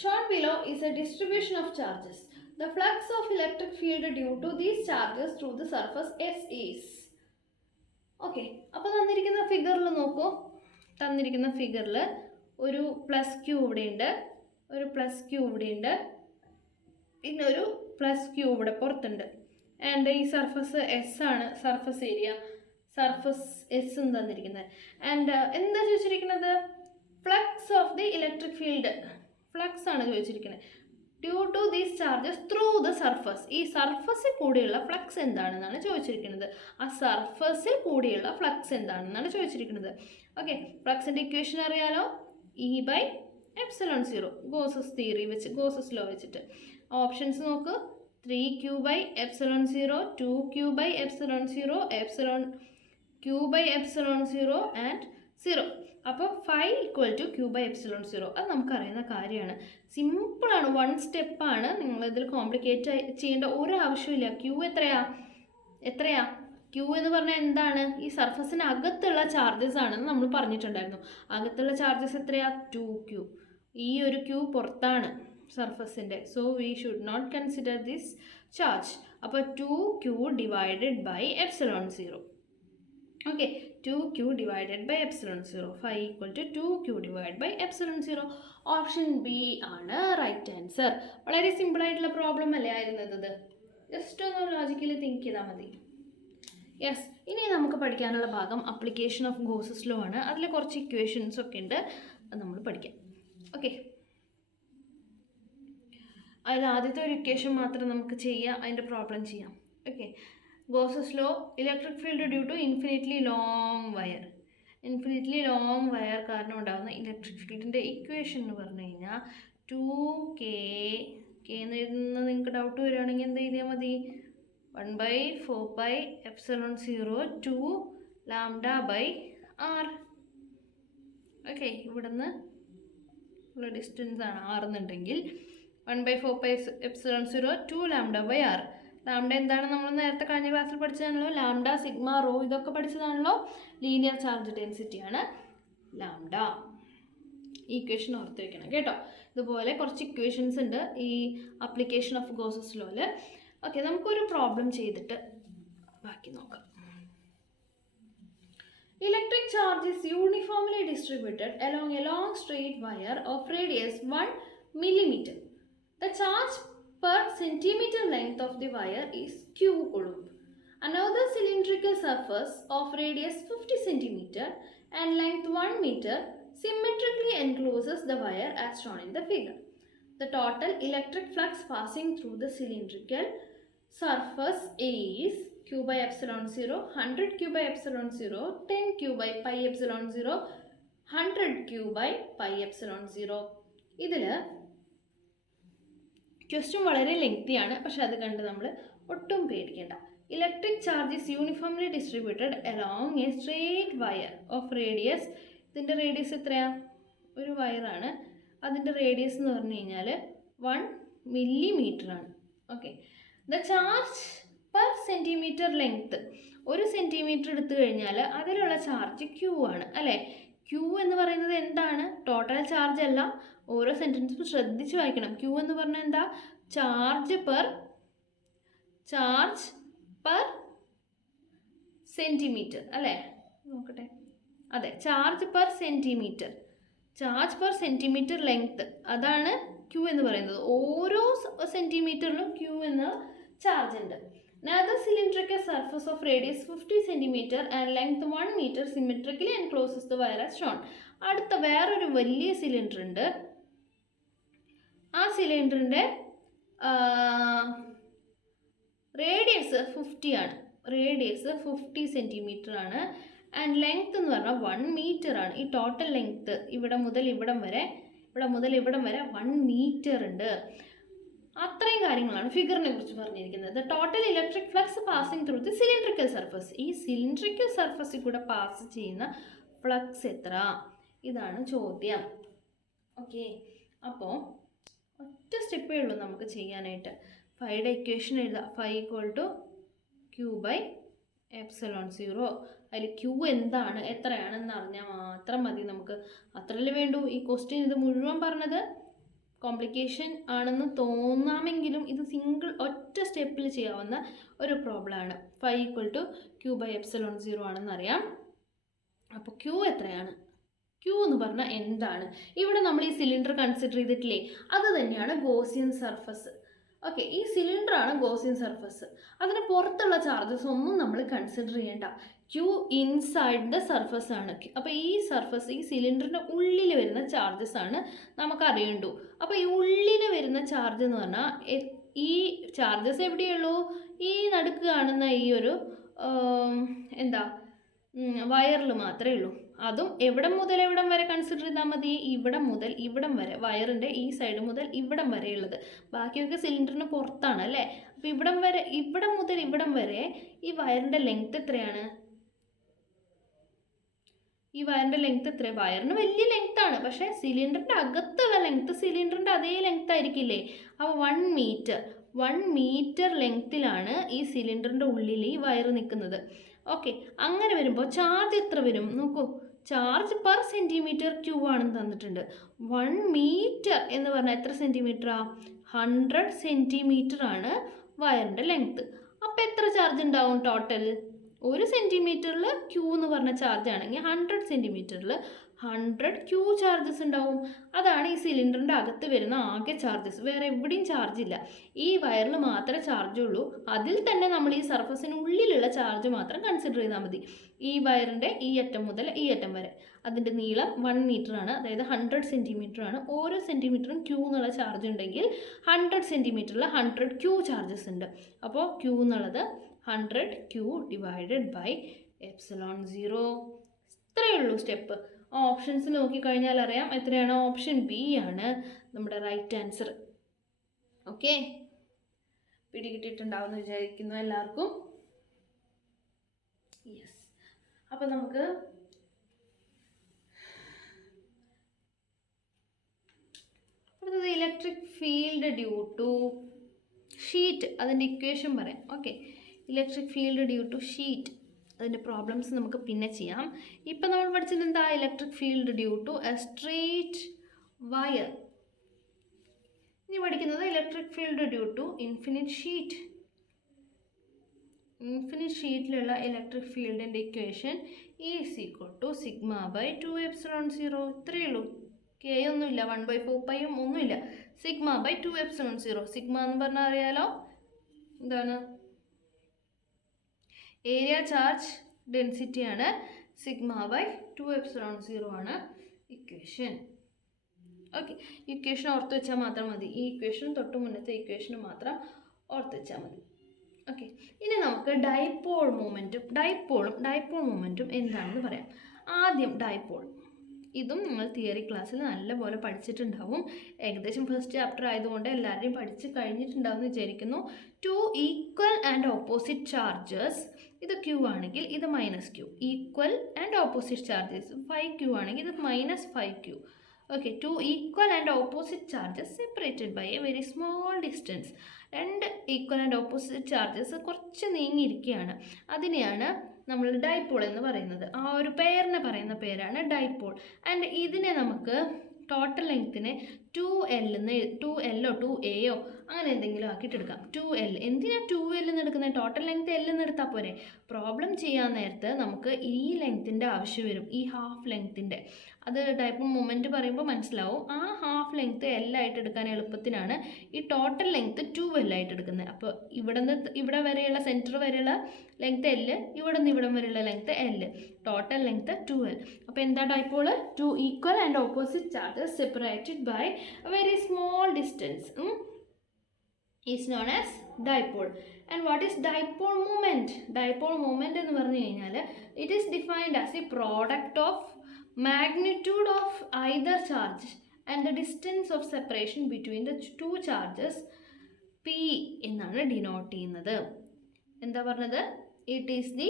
Shown below is a distribution of charges. The flux of electric field due to these charges through the surface S is. Okay, അപ്പോൾ തന്നിരിക്കുന്ന ഫിഗറിൽ നോക്കൂ. തന്നിരിക്കുന്ന ഫിഗറിൽ ഒരു പ്ലസ് ക്യൂ ഇവിടെയുണ്ട്, ഒരു പ്ലസ് ക്യൂ ഇവിടെയുണ്ട്, പിന്നെ ഒരു പ്ലസ് ക്യൂ ഇവിടെ പുറത്തുണ്ട്. ആൻഡ് ഈ സർഫസ് എസ് ആണ് സർഫസ് ഏരിയ. സർഫസ് എസ് എന്ന് തന്നിരിക്കുന്നത്. ആൻഡ് എന്താ ചോദിച്ചിരിക്കുന്നത്? Flux of the electric field. Flux ആണ് ചോദിച്ചിരിക്കുന്നത്. Due to these charges through the surface. ഈ സർഫസിൽ കൂടിയുള്ള ഫ്ലക്സ് എന്താണെന്നാണ് ചോദിച്ചിരിക്കുന്നത്. ആ സർഫസിൽ കൂടിയുള്ള ഫ്ലക്സ് എന്താണെന്നാണ് ചോദിച്ചിരിക്കുന്നത്. ഓക്കെ, ഫ്ലക്സിൻ്റെ ഇക്വേഷൻ അറിയാലോ, E by epsilon 0. Gauss's theory വെച്ച്, ഗോസസ് ലോ വെച്ചിട്ട്. ഓപ്ഷൻസ് നോക്ക്. 3q by epsilon 0, 2q by epsilon 0, epsilon q by epsilon 0 and 0. അപ്പോൾ 5 = q ബൈ എപ്സിലോൺ 0. അത് നമുക്കറിയുന്ന കാര്യമാണ്. സിമ്പിളാണ്, 1 സ്റ്റെപ്പാണ്. നിങ്ങളിതിൽ കോംപ്ലിക്കേറ്റ് ചെയ്യേണ്ട ഒരു ആവശ്യമില്ല. q എത്രയാ? q എന്ന് പറഞ്ഞാൽ എന്താണ്? ഈ സർഫസിന് അകത്തുള്ള ചാർജസ് ആണെന്ന് നമ്മൾ പറഞ്ഞിട്ടുണ്ടായിരുന്നു. അകത്തുള്ള ചാർജസ് എത്രയാ? 2q. ഈ ഒരു q പുറത്താണ് സർഫസിൻ്റെ. So we should not consider this charge. അപ്പോൾ 2q divided by epsilon 0. Okay, 2q divided by epsilon 0. 5 = 2q divide by epsilon 0. Option B ആണ് റൈറ്റ് ആൻസർ. വളരെ സിമ്പിളായിട്ടുള്ള പ്രോബ്ലം അല്ലേ ആയിരുന്നത്? ജസ്റ്റ് ഒന്ന് ലോജിക്കലി തിങ്ക് ചെയ്താൽ മതി. യെസ്, ഇനി നമുക്ക് പഠിക്കാനുള്ള ഭാഗം അപ്ലിക്കേഷൻ ഓഫ് ഗോസസ് ലോ ആണ്. അതിൽ കുറച്ച് ഇക്വേഷൻസ് ഒക്കെ ഉണ്ട്, അത് നമ്മൾ പഠിക്കാം. ഓക്കെ, അതിൽ ആദ്യത്തെ ഒരു ഇക്വേഷൻ മാത്രം നമുക്ക് ചെയ്യാം, അതിൻ്റെ പ്രോബ്ലം ചെയ്യാം. Okay, Gauss's law, electric field due to infinitely long wire. Infinitely long wire കാരണം ഉണ്ടാകുന്ന ഇലക്ട്രിക് ഫീൽഡിൻ്റെ ഇക്വേഷൻ എന്ന് പറഞ്ഞു കഴിഞ്ഞാൽ 2k എന്ന് എഴുതുന്നത് നിങ്ങൾക്ക് ഡൗട്ട് വരികയാണെങ്കിൽ എന്ത് എഴുതിയാൽ മതി? 1/4πε0 2 λ/r. ഓക്കെ, ഇവിടുന്ന് ഉള്ള ഡിസ്റ്റൻസ് ആണ് r എന്നുണ്ടെങ്കിൽ 1/4πε0 2 λ/r. ലാംഡ എന്താണ്? നമ്മൾ നേരത്തെ കഴിഞ്ഞ ക്ലാസ്സിൽ പഠിച്ചതാണല്ലോ. ലാംഡ, സിഗ്മ, റോ ഇതൊക്കെ പഠിച്ചതാണല്ലോ. ലീനിയർ ചാർജ് ഡെൻസിറ്റിയാണ് ലാംഡ. ഈ ഇക്വേഷൻ ഓർത്ത് വയ്ക്കണം കേട്ടോ. ഇതുപോലെ കുറച്ച് ഇക്വേഷൻസ് ഉണ്ട് ഈ അപ്ലിക്കേഷൻ ഓഫ് ഗോസസ് ലോയിൽ. ഓക്കെ, നമുക്കൊരു പ്രോബ്ലം ചെയ്തിട്ട് ബാക്കി നോക്കാം. Electric charge is uniformly distributed along a long straight wire of radius 1 millimeter. The charge per centimeter length of the wire is Q coulomb. Another cylindrical surface of radius 50 cm and length 1 meter symmetrically encloses the wire as shown in the figure. The total electric flux passing through the cylindrical surface is Q by epsilon 0, 100 Q by epsilon 0, 10 Q by pi epsilon 0, 100 Q by pi epsilon 0. ഇതിൽ question വളരെ ലെങ്തിയാണ്, പക്ഷെ അത് കണ്ട് നമ്മൾ ഒട്ടും പേടിക്കേണ്ട. Electric charge is uniformly distributed along a straight wire of radius. ഇതിൻ്റെ radius എത്രയാണ്? ഒരു വയറാണ്, അതിൻ്റെ റേഡിയസ് എന്ന് പറഞ്ഞു കഴിഞ്ഞാൽ 1 മില്ലിമീറ്ററാണ്. Okay. The charge per centimetre length, 1 centimetre എടുത്തു കഴിഞ്ഞാൽ അതിലുള്ള ചാർജ് ക്യൂ ആണ് അല്ലേ. ക്യൂ എന്ന് പറയുന്നത് എന്താണ്? ടോട്ടൽ ചാർജ് അല്ല. ഓരോ സെൻറ്റൻസും ശ്രദ്ധിച്ച് വായിക്കണം. ക്യൂ എന്ന് പറഞ്ഞാൽ എന്താ? ചാർജ് പെർ സെൻറ്റിമീറ്റർ അല്ലേ. നോക്കട്ടെ, അതെ, charge per centimetre, charge per centimetre length, അതാണ് ക്യൂ എന്ന് പറയുന്നത്. ഓരോ സെൻറ്റിമീറ്ററിലും ക്യൂ എന്ന ചാർജ് ഉണ്ട്. Another cylindrical surface of radius 50 cm and length 1 meter symmetrically encloses the wire as shown. അടുത്ത വേറൊരു വലിയ സിലിണ്ടർ ഉണ്ട്. ആ സിലിണ്ടറിൻ്റെ റേഡിയസ് 50 ആണ്, റേഡിയസ് 50 സെൻറ്റിമീറ്റർ ആണ്. ആൻഡ് ലെങ്ത് എന്ന് പറഞ്ഞാൽ 1 മീറ്റർ ആണ്. ഈ ടോട്ടൽ ലെങ്ത്ത് ഇവിടെ മുതൽ ഇവിടം വരെ 1 മീറ്റർ ഉണ്ട്. അത്രയും കാര്യങ്ങളാണ് ഫിഗറിനെ കുറിച്ച് പറഞ്ഞിരിക്കുന്നത്. The total electric flux passing through the cylindrical surface, ഈ സിലിണ്ടറിക്കൽ സർഫസിൽ കൂടെ പാസ് ചെയ്യുന്ന ഫ്ലക്സ് എത്ര? ഇതാണ് ചോദ്യം. ഓക്കെ, അപ്പോൾ ഒറ്റ സ്റ്റെപ്പേ ഉള്ളൂ നമുക്ക് ചെയ്യാനായിട്ട്. ഫൈയുടെ ഇക്വേഷൻ എഴുതാം. Phi equal to Q by epsilon 0. അതിൽ ക്യൂ എന്താണ്, എത്രയാണെന്ന് അറിഞ്ഞാൽ മാത്രം മതി നമുക്ക്. അത്രയല്ലേ വേണ്ടൂ. ഈ ക്വസ്റ്റ്യൻ ഇത് മുഴുവൻ പറഞ്ഞത് കോംപ്ലിക്കേഷൻ ആണെന്ന് തോന്നാമെങ്കിലും ഇത് ഒറ്റ സ്റ്റെപ്പിൽ ചെയ്യാവുന്ന ഒരു പ്രോബ്ലമാണ്. Phi equal to Q by epsilon 0 ആണെന്നറിയാം. അപ്പോൾ ക്യൂ എത്രയാണ്? ക്യൂ എന്ന് പറഞ്ഞാൽ എന്താണ്? ഇവിടെ നമ്മൾ ഈ സിലിണ്ടർ കൺസിഡർ ചെയ്തിട്ടില്ലേ, അത് തന്നെയാണ് ഗോസിയൻ സർഫസ്. ഓക്കെ, ഈ സിലിണ്ടറാണ് ഗോസിയൻ സർഫസ്. അതിന് പുറത്തുള്ള ചാർജസ് ഒന്നും നമ്മൾ കൺസിഡർ ചെയ്യേണ്ട. ക്യൂ ഇൻസൈഡ് ദ സർഫസ് ആണ്. അപ്പോൾ ഈ സർഫസ്, ഈ സിലിണ്ടറിൻ്റെ ഉള്ളിൽ വരുന്ന ചാർജസ് ആണ് നമുക്ക് അറിയേണ്ടു. അപ്പോൾ ഈ ഉള്ളിൽ വരുന്ന ചാർജ് എന്ന് പറഞ്ഞാൽ ഈ ചാർജസ് എവിടെയുള്ളൂ? ഈ നടുക്ക് കാണുന്ന ഈ ഒരു വയറിൽ മാത്രമേ ഉള്ളൂ. അതും എവിടം മുതൽ എവിടം വരെ കൺസിഡർ ചെയ്താൽ മതി? ഇവിടം മുതൽ ഇവിടം വരെ, വയറിൻ്റെ ഈ സൈഡ് മുതൽ ഇവിടം വരെയുള്ളത്. ബാക്കിയൊക്കെ സിലിണ്ടറിന് പുറത്താണ് അല്ലേ. അപ്പോൾ ഇവിടം മുതൽ ഇവിടം വരെ ഈ വയറിൻ്റെ ലെങ്ത് എത്രയാണ്? ഈ വയറിൻ്റെ ലെങ്ത് എത്ര? വയറിന് വലിയ ലെങ്ത്താണ്, പക്ഷേ സിലിണ്ടറിൻ്റെ അകത്തുള്ള ലെങ്ത് സിലിണ്ടറിൻ്റെ അതേ ലെങ്ത് ആയിരിക്കില്ലേ. അപ്പോൾ 1 മീറ്റർ ലെങ്ത്തിലാണ് ഈ സിലിണ്ടറിൻ്റെ ഉള്ളിൽ ഈ വയറ് നിൽക്കുന്നത്. ഓക്കെ, അങ്ങനെ വരുമ്പോൾ ചാർജ് എത്ര വരും നോക്കൂ. ചാർജ് പെർ സെൻറ്റിമീറ്റർ ക്യൂ ആണെന്ന് തന്നിട്ടുണ്ട്. 1 മീറ്റർ എന്ന് പറഞ്ഞാൽ എത്ര സെൻറ്റിമീറ്ററാണ്? 100 സെൻറ്റിമീറ്റർ ആണ് വയറിൻ്റെ ലെങ്ത്ത്. അപ്പോൾ എത്ര ചാർജ് ഉണ്ടാവും ടോട്ടൽ? 1 സെൻറ്റിമീറ്ററിൽ ക്യൂ എന്ന് പറഞ്ഞ ചാർജ് ആണെങ്കിൽ 100 സെൻറ്റിമീറ്ററിൽ 100 ക്യൂ ചാർജസ് ഉണ്ടാവും. അതാണ് ഈ സിലിണ്ടറിൻ്റെ അകത്ത് വരുന്ന ആകെ ചാർജസ്. വേറെ എവിടെയും ചാർജ് ഇല്ല, ഈ വയറിൽ മാത്രമേ ചാർജ് ഉള്ളൂ. അതിൽ തന്നെ നമ്മൾ ഈ സർഫസിനുള്ളിലുള്ള ചാർജ് മാത്രം കൺസിഡർ ചെയ്താൽ മതി. ഈ വയറിൻ്റെ ഈ അറ്റം മുതൽ ഈ അറ്റം വരെ അതിൻ്റെ നീളം 1 മീറ്റർ ആണ്, അതായത് 100 സെൻറ്റിമീറ്റർ ആണ്. ഓരോ സെൻറ്റിമീറ്ററും ക്യൂ എന്നുള്ള ചാർജ് ഉണ്ടെങ്കിൽ 100 സെൻറ്റിമീറ്ററിൽ 100 ക്യൂ ചാർജസ് ഉണ്ട്. അപ്പോൾ ക്യൂ എന്നുള്ളത് 100 ക്യൂ ഡിവൈഡഡ് ബൈ എപ്സിലോൺ 0. ഇത്രയേ ഉള്ളൂ സ്റ്റെപ്പ്. ഓപ്ഷൻസ് നോക്കിക്കഴിഞ്ഞാൽ അറിയാം എത്രയാണ്. ഓപ്ഷൻ ബി ആണ് നമ്മുടെ റൈറ്റ് ആൻസർ. ഓക്കെ, പിടികിട്ടിട്ടുണ്ടാവുമെന്ന് വിചാരിക്കുന്നു എല്ലാവർക്കും. യെസ്, അപ്പോൾ നമുക്ക് അടുത്തത് electric field due to sheet, അതിൻ്റെ ഇക്വേഷൻ പറയാം. Okay, electric field due to sheet, അതിൻ്റെ പ്രോബ്ലംസ് നമുക്ക് പിന്നെ ചെയ്യാം. ഇപ്പം നമ്മൾ പഠിച്ചത് എന്താ? Electric field due to a straight wire. ഇനി പഠിക്കുന്നത് electric field due to infinite sheet. Infinite ഷീറ്റിലുള്ള ഇലക്ട്രിക് ഫീൽഡിൻ്റെ equation is equal to sigma by 2 epsilon 0. ഇത്രയേ ഉള്ളൂ. കെ ഒന്നുമില്ല, 1/4π ഒന്നുമില്ല. σ/2ε0. സിഗ്മ എന്ന് പറഞ്ഞാൽ അറിയാലോ എന്താണ്, ഏരിയ ചാർജ് ഡെൻസിറ്റിയാണ്. σ/2ε0 ആണ് ഇക്വേഷൻ. ഓക്കെ, ഇക്വേഷൻ ഓർത്ത് വെച്ചാൽ മാത്രം മതി. ഈ ഇക്വേഷൻ തൊട്ട് മുന്നത്തെ ഇക്വേഷന് മാത്രം ഓർത്ത് വെച്ചാൽ മതി. ഓക്കെ, ഇനി നമുക്ക് ഡൈപോൾ മൊമെൻറ്റും എന്താണെന്ന് പറയാം. ആദ്യം ഡൈപോൾ, ഇതും നിങ്ങൾ തിയറി ക്ലാസ്സിൽ നല്ലപോലെ പഠിച്ചിട്ടുണ്ടാവും. ഏകദേശം ഫസ്റ്റ് ചാപ്റ്റർ ആയതുകൊണ്ട് എല്ലാവരെയും പഠിച്ച് കഴിഞ്ഞിട്ടുണ്ടാവും എന്ന് വിചാരിക്കുന്നു. 2 ഈക്വൽ ആൻഡ് ഓപ്പോസിറ്റ് ചാർജസ്, ഇത് Q ആണെങ്കിൽ ഇത് -Q. Equal and opposite charges 5Q ആണെങ്കിൽ ഇത് -5Q. Okay, 2 equal and opposite charges separated by a very small distance. രണ്ട് ഈക്വൽ ആൻഡ് ഓപ്പോസിറ്റ് ചാർജസ് കുറച്ച് നീങ്ങിയിരിക്കുകയാണ്. അതിനെയാണ് നമ്മൾ ഡൈപോൾ എന്ന് പറയുന്നത്. ആ ഒരു പെയറിനെ പറയുന്ന പേരാണ് ഡൈപോൾ. ആൻഡ് ഇതിനെ നമുക്ക് ടോട്ടൽ ലെങ്ത്തിനെ 2L 2Lോ 2Aയോ അങ്ങനെ എന്തെങ്കിലും ആക്കിയിട്ട് എടുക്കാം. 2L. എന്തിനാ 2L എന്ന് എടുക്കുന്നത്? ടോട്ടൽ ലെങ്ത്ത് L എന്ന് എടുത്താൽ പോരെ. പ്രോബ്ലം ചെയ്യാൻ നേരത്ത് നമുക്ക് ഈ ലെങ്ത്തിൻ്റെ ആവശ്യം വരും, ഈ ഹാഫ് ലെങ്ത്തിൻ്റെ. അത് ഡൈപോൾ മൊമെൻറ്റ് പറയുമ്പോൾ മനസ്സിലാവും. ആ ഹാഫ് ലെങ്ത്ത് L ആയിട്ട് എടുക്കാൻ എളുപ്പത്തിനാണ് ഈ ടോട്ടൽ ലെങ്ത്ത് 2L ആയിട്ട് എടുക്കുന്നത്. അപ്പോൾ ഇവിടെ വരെയുള്ള സെൻറ്റർ വരെയുള്ള ലെങ്ത്ത് L, ഇവിടെ നിന്ന് ഇവിടം വരെയുള്ള length L, total length 2L. അപ്പോൾ എന്താ dipole? 2 equal and opposite charges separated by a very small distance is known as dipole. And what is dipole moment? Dipole moment എന്ന് പറഞ്ഞു കഴിഞ്ഞാൽ it is defined as a product of magnitude of either charge and the distance of separation between the two charges P എന്നാണ് denote ചെയ്യുന്നത്. എന്താ പറഞ്ഞത്? It is the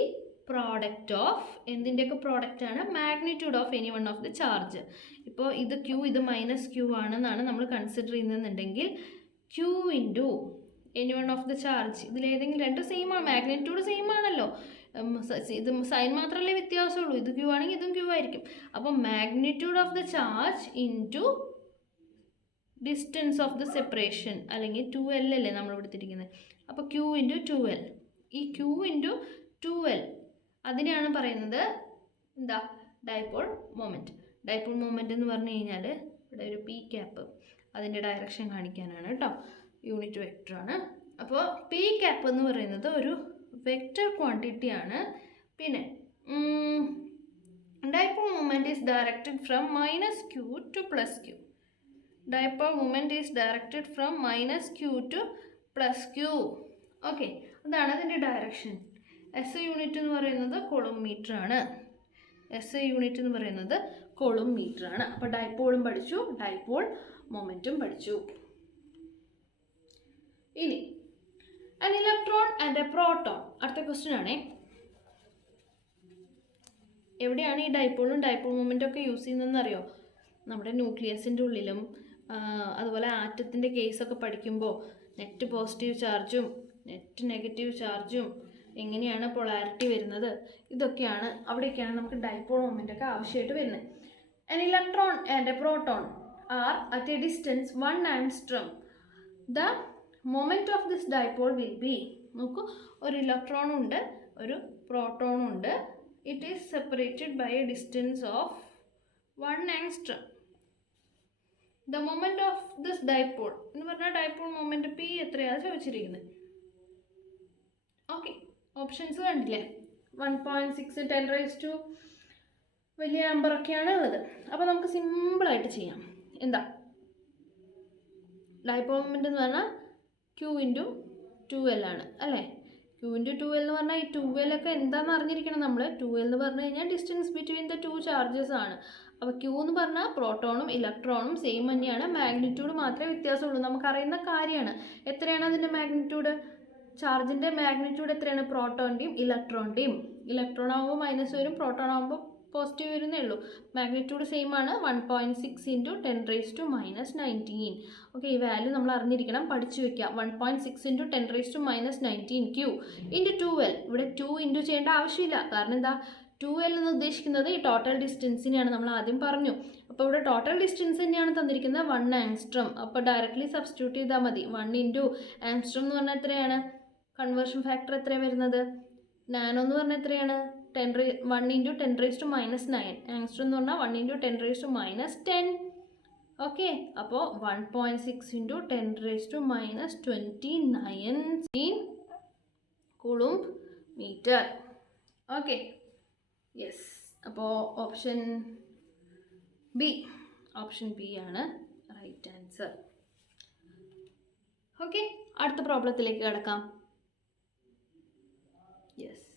product of എന്തിൻ്റെയൊക്കെ product ആണ്? Magnitude of any one of the charge. ഇപ്പോൾ ഇത് Q, ഇത് -Q ആണെന്നാണ് നമ്മൾ കൺസിഡർ ചെയ്യുന്നതെന്നുണ്ടെങ്കിൽ Q into any one of the charge, ഇതിലേതെങ്കിലും രണ്ട് സെയിം ആണ്, മാഗ്നിറ്റ്യൂഡ് സെയിം ആണല്ലോ. ഇത് സൈൻ മാത്രമല്ലേ വ്യത്യാസമുള്ളൂ. ഇത് Q ആണെങ്കിൽ ഇതും Q ആയിരിക്കും. അപ്പോൾ magnitude of the charge into distance of the separation, അല്ലെങ്കിൽ 2L അല്ലേ നമ്മൾ എടുത്തിരിക്കുന്നത്. അപ്പോൾ Q ഇൻറ്റു 2L, ഈ Q ഇൻറ്റു 2L അതിനെയാണ് പറയുന്നത് എന്താ? Dipole moment. ഡൈപോൾ മൊമെൻറ്റ് എന്ന് പറഞ്ഞു കഴിഞ്ഞാൽ ഇവിടെ ഒരു P ക്യാപ്പ്, അതിൻ്റെ ഡയറക്ഷൻ കാണിക്കാനാണ് കേട്ടോ. യൂണിറ്റ് വെക്ടറാണ്. അപ്പോൾ P ക്യാപ്പ് എന്ന് പറയുന്നത് ഒരു വെക്റ്റർ ക്വാണ്ടിറ്റി ആണ്. പിന്നെ dipole moment is directed from -Q to +Q. Dipole moment is directed from -Q to +Q. Okay, അതാണ് അതിൻ്റെ ഡയറക്ഷൻ. SI യൂണിറ്റ് എന്ന് പറയുന്നത് കൊളും മീറ്റർ ആണ്. SI യൂണിറ്റ് എന്ന് പറയുന്നത് കൊളും മീറ്റർ ആണ്. അപ്പോൾ ഡൈപോളും പഠിച്ചു, ഡൈപോൾ മൊമെൻറ്റും പഠിച്ചു. ഇനി an electron and a proton. അടുത്ത ക്വസ്റ്റ്യൻ ആണേ. എവിടെയാണ് ഈ ഡൈപോളും ഡൈപോൾ മൊമെൻറ്റും ഒക്കെ യൂസ് ചെയ്യുന്നതെന്ന് അറിയോ? നമ്മുടെ ന്യൂക്ലിയസിൻ്റെ ഉള്ളിലും അതുപോലെ ആറ്റത്തിൻ്റെ കേസൊക്കെ പഠിക്കുമ്പോൾ നെറ്റ് പോസിറ്റീവ് ചാർജും നെറ്റ് നെഗറ്റീവ് ചാർജും എങ്ങനെയാണ് പൊളാരിറ്റി വരുന്നത്, ഇതൊക്കെയാണ്, അവിടെയൊക്കെയാണ് നമുക്ക് ഡൈപോൾ മൊമെൻ്റ് ഒക്കെ ആവശ്യമായിട്ട് വരുന്നത്. An electron and a proton are at a distance 1 angstrom. The moment of this dipole will be, നോക്കൂ, ഒരു ഇലക്ട്രോണും ഉണ്ട് ഒരു പ്രോട്ടോണും ഉണ്ട്. It is separated by a distance of 1 angstrom. The moment of this dipole എന്ന് പറഞ്ഞാൽ ഡൈപോൾ മൊമെൻറ്റ് P എത്രയാണ് ചോദിച്ചിരിക്കുന്നത്. ഓക്കെ, ഓപ്ഷൻസ് കണ്ടില്ലേ? 1.6, 10⁻⁴ വലിയ നമ്പറൊക്കെയാണ് ഉള്ളത്. അപ്പോൾ നമുക്ക് സിമ്പിളായിട്ട് ചെയ്യാം. എന്താ ഡൈപോൾ മൊമെൻറ്റ് എന്ന് പറഞ്ഞാൽ Q ഇൻറ്റു 2L ആണ് അല്ലേ? Q ഇൻറ്റു 2L എന്ന് പറഞ്ഞാൽ ഈ 2L ഒക്കെ എന്താണെന്ന് അറിഞ്ഞിരിക്കണം നമ്മൾ. 2L എന്ന് പറഞ്ഞു കഴിഞ്ഞാൽ ഡിസ്റ്റൻസ് ബിറ്റ്വീൻ ദ 2 ചാർജസ് ആണ്. അപ്പോൾ Q എന്ന് പറഞ്ഞാൽ പ്രോട്ടോണും ഇലക്ട്രോണും സെയിം തന്നെയാണ്, മാഗ്നിറ്റ്യൂഡ് മാത്രമേ വ്യത്യാസമുള്ളൂ. നമുക്കറിയുന്ന കാര്യമാണ്. എത്രയാണ് അതിൻ്റെ മാഗ്നിറ്റ്യൂഡ്? ചാർജിൻ്റെ മാഗ്നിറ്റ്യൂഡ് എത്രയാണ്? പ്രോട്ടോൻ്റെയും ഇലക്ട്രോണിൻ്റെയും. ഇലക്ട്രോൺ ആകുമ്പോൾ മൈനസ് വരും, പ്രോട്ടോൺ ആകുമ്പോൾ പോസിറ്റീവ് വരുന്നേ ഉള്ളൂ. മാഗ്നിറ്റ്യൂഡ് സെയിം ആണ്, 1.6 ഇൻറ്റു 10⁻⁻19. ഓക്കെ, ഈ വാല്യൂ നമ്മൾ അറിഞ്ഞിരിക്കണം, പഠിച്ചു വയ്ക്കുക. 1.6 ഇൻറ്റു 10⁻⁻19 Q ഇൻറ്റു 2L. ഇവിടെ 2 ഇൻറ്റു ചെയ്യേണ്ട ആവശ്യമില്ല. കാരണം എന്താ? 2L എന്ന് ഉദ്ദേശിക്കുന്നത് ഈ ടോട്ടൽ ഡിസ്റ്റൻസിനെയാണ്, നമ്മൾ ആദ്യം പറഞ്ഞു. അപ്പോൾ ഇവിടെ ടോട്ടൽ ഡിസ്റ്റൻസ് തന്നെയാണ് തന്നിരിക്കുന്നത് 1 angstrom. അപ്പോൾ ഡയറക്റ്റ്ലി സബ്സ്റ്റിറ്റ്യൂട്ട് ചെയ്താൽ മതി. 1 ഇൻറ്റു angstrom എന്ന് പറഞ്ഞാൽ എത്രയാണ്? കൺവേർഷൻ ഫാക്ടർ എത്രയാണ് വരുന്നത്? നാനോ എന്ന് പറഞ്ഞാൽ എത്രയാണ്? 1 ഇൻറ്റു 10⁻⁻9. ആങ്സ്ട്രോം എന്ന് പറഞ്ഞാൽ 1 ഇൻറ്റു 10⁻⁻10. ഓക്കെ, അപ്പോൾ 1.6 into 10⁻⁻29 coulomb metre. Okay, yes. അപ്പോൾ ഓപ്ഷൻ ബി ആണ് റൈറ്റ് ആൻസർ. ഓക്കെ, അടുത്ത പ്രോബ്ലത്തിലേക്ക് കിടക്കാം. യെസ്,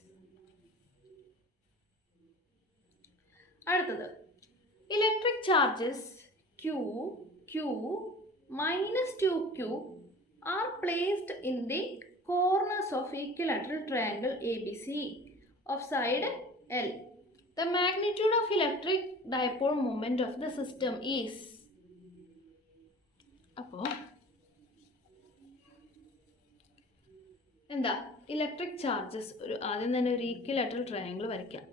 അടുത്തത് electric charges Q minus 2Q are placed in the corners of equilateral triangle ABC of side L. The magnitude of electric dipole moment of the system is. അപ്പോൾ എന്താ, electric charges ആദ്യം തന്നെ ഒരു equilateral triangle വരയ്ക്കാം.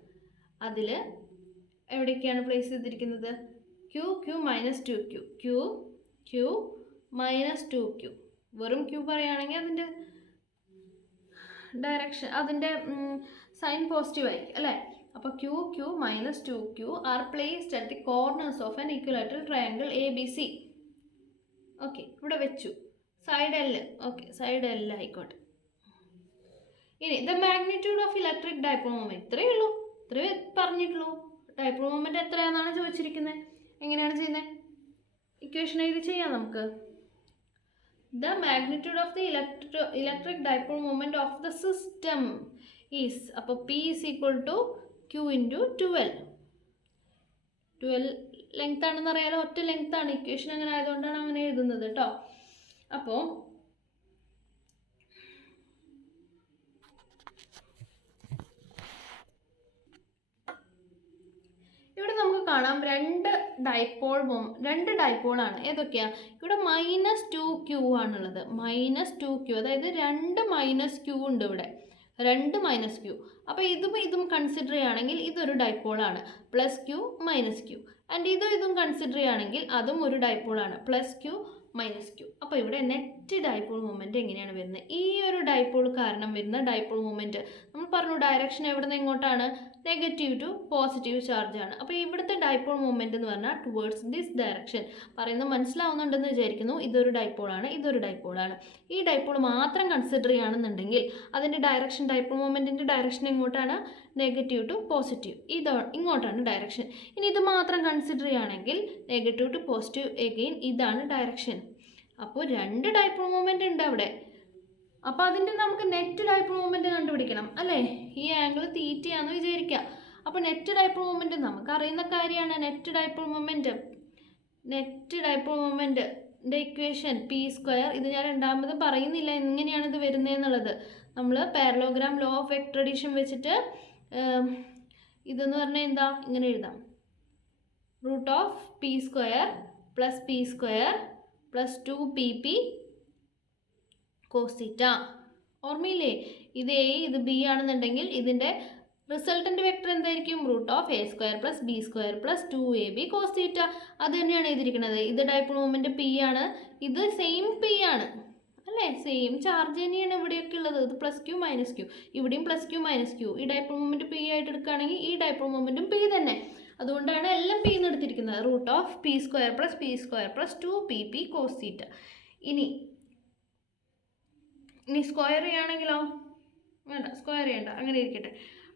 അതിൽ എവിടേക്കാണ് place ചെയ്തിരിക്കുന്നത്? Q minus 2Q, Q minus 2Q. വെറും Q പറയുകയാണെങ്കിൽ അതിൻ്റെ ഡയറക്ഷൻ, അതിൻ്റെ സൈൻ പോസിറ്റീവ് ആയിരിക്കും അല്ലേ. അപ്പോൾ Q minus 2Q are placed at the corners of an equilateral triangle ABC. Okay, ഇവിടെ വെച്ചു. Side L. Okay, side L ആയിക്കോട്ടെ. ഇനി the magnitude of electric dipole moment, ഇത്രയേ ഉള്ളൂ, ഇത്രയേ പറഞ്ഞിട്ടുള്ളൂ. ഡൈപോൾ മൊമെന്റ് എത്രയാണെന്നാണ് ചോദിച്ചിരിക്കുന്നത്. എങ്ങനെയാണ് ചെയ്യുന്നത്? ഇക്വേഷൻ എഴുതി ചെയ്യാം നമുക്ക്. The magnitude of the electric dipole moment of the system is, അപ്പോൾ P is equal to Q into 12 length ആണെന്ന് അറിയാലോ, ഒറ്റ ലെങ്ത് ആണ്. ഇക്വേഷൻ അങ്ങനെ ആയതുകൊണ്ടാണ് അങ്ങനെ എഴുതുന്നത് കേട്ടോ. അപ്പോൾ ഇവിടെ നമുക്ക് കാണാം രണ്ട് ഡൈപോളാണ്. ഏതൊക്കെയാണ്? ഇവിടെ -2Q ആണുള്ളത്. -2Q, അതായത് 2 -Q ഉണ്ട് ഇവിടെ, 2 -Q. അപ്പോൾ ഇതും കൺസിഡർ ചെയ്യുകയാണെങ്കിൽ ഇതൊരു ഡൈപോളാണ്, +Q -Q. ആൻഡ് ഇതും കൺസിഡർ ചെയ്യുകയാണെങ്കിൽ അതും ഒരു ഡൈപോളാണ്, +Q -Q. അപ്പോൾ ഇവിടെ നെറ്റ് ഡൈപോൾ മൊമെൻറ്റ് എങ്ങനെയാണ് വരുന്നത്? ഈ ഒരു ഡൈപോൾ കാരണം വരുന്ന ഡൈപോൾ മൊമെൻറ്റ് നമ്മൾ പറഞ്ഞു, ഡയറക്ഷൻ എവിടെ നിന്ന് എങ്ങോട്ടാണ്? നെഗറ്റീവ് ടു പോസിറ്റീവ് ചാർജ് ആണ്. അപ്പോൾ ഇവിടുത്തെ ഡൈപോൾ മൊമെൻറ്റ് എന്ന് പറഞ്ഞാൽ ടുവേർഡ്സ് ദിസ് ഡയറക്ഷൻ. പറയുന്നത് മനസ്സിലാവുന്നുണ്ടെന്ന് വിചാരിക്കുന്നു. ഇതൊരു ഡൈപോളാണ്, ഇതൊരു ഡൈപോളാണ്. ഈ ഡൈപോൾ മാത്രം കൺസിഡർ ചെയ്യുകയാണെന്നുണ്ടെങ്കിൽ അതിൻ്റെ ഡയറക്ഷൻ, ഡൈപോൾ മൊമെൻറ്റിൻ്റെ ഡയറക്ഷൻ എങ്ങോട്ടാണ്? നെഗറ്റീവ് ടു പോസിറ്റീവ്, ഇങ്ങോട്ടാണ് ഡയറക്ഷൻ. ഇനി ഇത് മാത്രം കൺസിഡർ ചെയ്യുകയാണെങ്കിൽ നെഗറ്റീവ് ടു പോസിറ്റീവ്, എഗെയിൻ ഇതാണ് ഡയറക്ഷൻ. അപ്പോൾ രണ്ട് ഡൈപോൾ മൊമെൻ്റ് ഉണ്ട് അവിടെ. അപ്പോൾ അതിൻ്റെ നമുക്ക് നെറ്റ് ഡൈപോൾ മൊമെൻറ്റ് കണ്ടുപിടിക്കണം അല്ലേ. ഈ ആംഗിൾ തീറ്റയാണെന്ന് വിചാരിക്കുക. അപ്പോൾ നെറ്റ് ഡൈപോൾ മൊമെൻറ്റ് നമുക്കറിയുന്ന കാര്യമാണ്. നെറ്റ് ഡൈപോൾ മൊമെൻറ്റിൻ്റെ ഇക്വേഷൻ P². ഇത് ഞാൻ രണ്ടാമത് പറയുന്നില്ല എങ്ങനെയാണ് ഇത് വരുന്നതെന്നുള്ളത്. നമ്മൾ parallelogram law of vector addition വെച്ചിട്ട് ഇതെന്ന് പറഞ്ഞാൽ എന്താ, ഇങ്ങനെ എഴുതാം. √P² + P² + 2PP cos θ. ഓർമ്മയില്ലേ? ഇത് A, ഇത് B ആണെന്നുണ്ടെങ്കിൽ ഇതിൻ്റെ റിസൾട്ടൻ്റ് വെക്ടർ എന്തായിരിക്കും? √A² + B² + 2AB cos θ. അത് തന്നെയാണ് എഴുതിയിരിക്കുന്നത്. ഇത് ഡൈപോൾ മൊമെൻറ്റ് P ആണ്, ഇത് സെയിം P ആണ് അല്ലേ, സെയിം ചാർജ് തന്നെയാണ് ഇവിടെയൊക്കെ ഉള്ളത്. ഇത് +Q -Q, ഇവിടെയും +Q -Q. ഈ ഡൈപോൾ മൊമെൻറ്റ് P ആയിട്ട് എടുക്കുകയാണെങ്കിൽ ഈ ഡൈപോൾ മൊമെൻറ്റും P തന്നെ. അതുകൊണ്ടാണ് എല്ലാം P എന്ന് എടുത്തിരിക്കുന്നത്. √P² + P² + 2PP cos θ. ഇനി സ്ക്വയർ ചെയ്യുകയാണെങ്കിലോ? വേണ്ട, സ്ക്വയർ ചെയ്യണ്ട, അങ്ങനെ ഇരിക്കട്ടെ.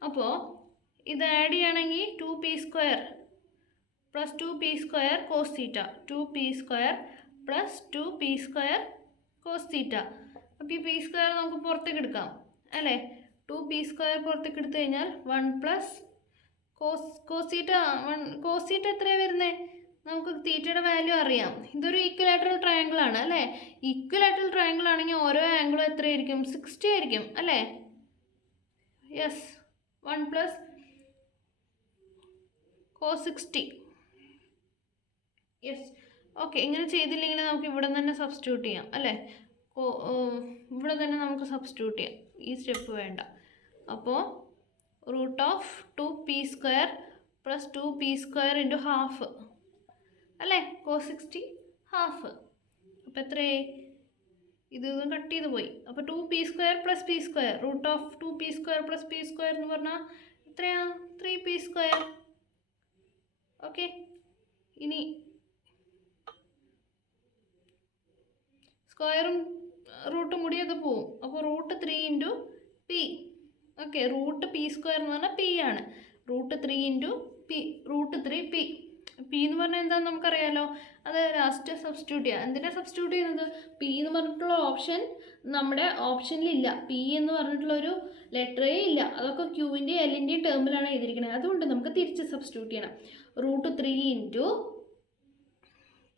അപ്പോൾ ഇത് ആഡ് ചെയ്യുകയാണെങ്കിൽ 2P² + 2P² cos θ, 2P² + 2P² cos θ. അപ്പോൾ ഈ P² നമുക്ക് പുറത്തേക്ക് എടുക്കാം അല്ലേ. 2P² പുറത്തേക്ക് എടുത്തു കഴിഞ്ഞാൽ 1 + cos θ എത്രയാണ് വരുന്നത്? നമുക്ക് തീറ്റയുടെ വാല്യൂ അറിയാം. ഇതൊരു ഈക്വലാറ്ററൽ ട്രയാങ്കിൾ ആണ് അല്ലേ. ഈക്വലാറ്ററൽ ട്രയാങ്കിൾ ആണെങ്കിൽ ഓരോ ആംഗിളും എത്രയായിരിക്കും? 60 ആയിരിക്കും അല്ലേ. Yes, 1 + cos 60. Yes, okay. ഇങ്ങനെ ചെയ്തില്ലെങ്കിൽ നമുക്ക് ഇവിടെ തന്നെ സബ്സ്റ്റിറ്റ്യൂട്ട് ചെയ്യാം അല്ലേ. ഇവിടെ തന്നെ നമുക്ക് സബ്സ്റ്റിറ്റ്യൂട്ട് ചെയ്യാം, ഈ സ്റ്റെപ്പ് വേണ്ട. അപ്പോൾ √2P² + 2P² × ½ അല്ലേ, cos 60 ½. അപ്പോൾ എത്രയായി? ഇതൊന്നും കട്ട് ചെയ്ത് പോയി. അപ്പോൾ 2P² + P², √2P² + P² എന്ന് പറഞ്ഞാൽ എത്രയാണ്? 3P². ഓക്കെ, ഇനി സ്ക്വയറും റൂട്ടും കൂടി അത് പോവും. അപ്പോൾ √3 into P. Okay, root P square എന്ന് പറഞ്ഞാൽ പി ആണ്. √3 ഇൻറ്റു പി, √3 പി. പി എന്ന് പറഞ്ഞാൽ എന്താണെന്ന് നമുക്കറിയാലോ. അത് ലാസ്റ്റ് സബ്സ്റ്റിറ്റ്യൂട്ട് ചെയ്യുക. എന്തിനാണ് സബ്സ്റ്റിറ്റ്യൂട്ട് ചെയ്യുന്നത്? പി എന്ന് പറഞ്ഞിട്ടുള്ള ഓപ്ഷൻ നമ്മുടെ ഓപ്ഷനിലില്ല. പി എന്ന് പറഞ്ഞിട്ടുള്ളൊരു ലെറ്ററേ ഇല്ല. അതൊക്കെ ക്യൂവിൻ്റെയും എല്ലിൻ്റെയും ടേമിലാണ് എഴുതിയിരിക്കുന്നത്. അതുകൊണ്ട് നമുക്ക് തിരിച്ച് സബ്സ്റ്റിറ്റ്യൂട്ട് ചെയ്യണം. √3 ഇൻറ്റു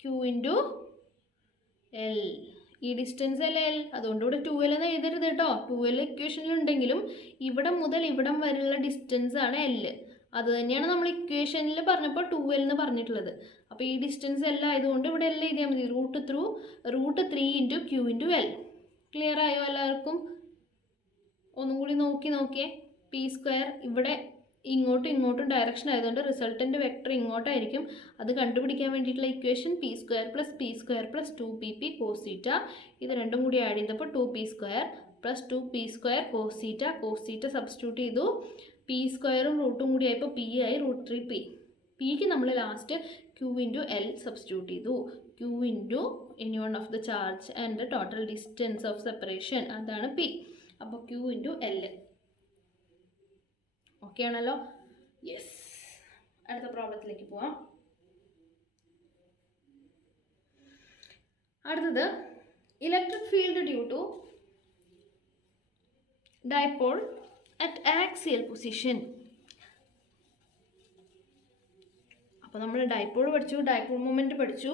ക്യൂ ഇൻറ്റു എൽ. ഈ ഡിസ്റ്റൻസ് അല്ലേ എൽ, അതുകൊണ്ട് ഇവിടെ 2L എന്ന് എഴുതരുത് കേട്ടോ. 2L ഇക്വേഷനിലുണ്ടെങ്കിലും ഇവിടെ മുതൽ ഇവിടം വരെയുള്ള ഡിസ്റ്റൻസ് ആണ് എൽ. അത് തന്നെയാണ് നമ്മൾ ഇക്വേഷനിൽ പറഞ്ഞപ്പോൾ 2L എന്ന് പറഞ്ഞിട്ടുള്ളത്. അപ്പോൾ ഈ ഡിസ്റ്റൻസ് എല്ലാം ആയതുകൊണ്ട് ഇവിടെ എല്ലാം എഴുതിയാൽ മതി. √3 into Q into L. Clear ആയോ എല്ലാവർക്കും? ഒന്നും കൂടി നോക്കിയേ. പി സ്ക്വയർ ഇവിടെ ഇങ്ങോട്ടും ഡയറക്ഷൻ ആയതുകൊണ്ട് റിസൾട്ടൻ്റ് വെക്ടർ ഇങ്ങോട്ടായിരിക്കും. അത് കണ്ടുപിടിക്കാൻ വേണ്ടിയിട്ടുള്ള equation P square plus 2PP cos theta. ഇത് രണ്ടും കൂടി ആഡ് ചെയ്തപ്പോൾ 2P square plus 2P square cos theta substitute ചെയ്തു. പി സ്ക്വയറും റൂട്ടും കൂടി ആയപ്പോൾ പി ആയി √3P. പിക്ക് നമ്മൾ last Q into L substitute ചെയ്തു. Q into any one of the charge and the total distance of separation, അതാണ് പി. അപ്പോൾ ക്യൂ ഇൻറ്റു എൽ. ഓക്കെ ആണല്ലോ? യെസ്. അടുത്ത പ്രോബ്ലത്തിലേക്ക് പോവാം. അടുത്തത് electric field due to dipole at axial position. അപ്പോൾ നമ്മൾ ഡൈപോൾ പഠിച്ചു, ഡൈപോൾ മൊമെൻറ്റ് പഠിച്ചു.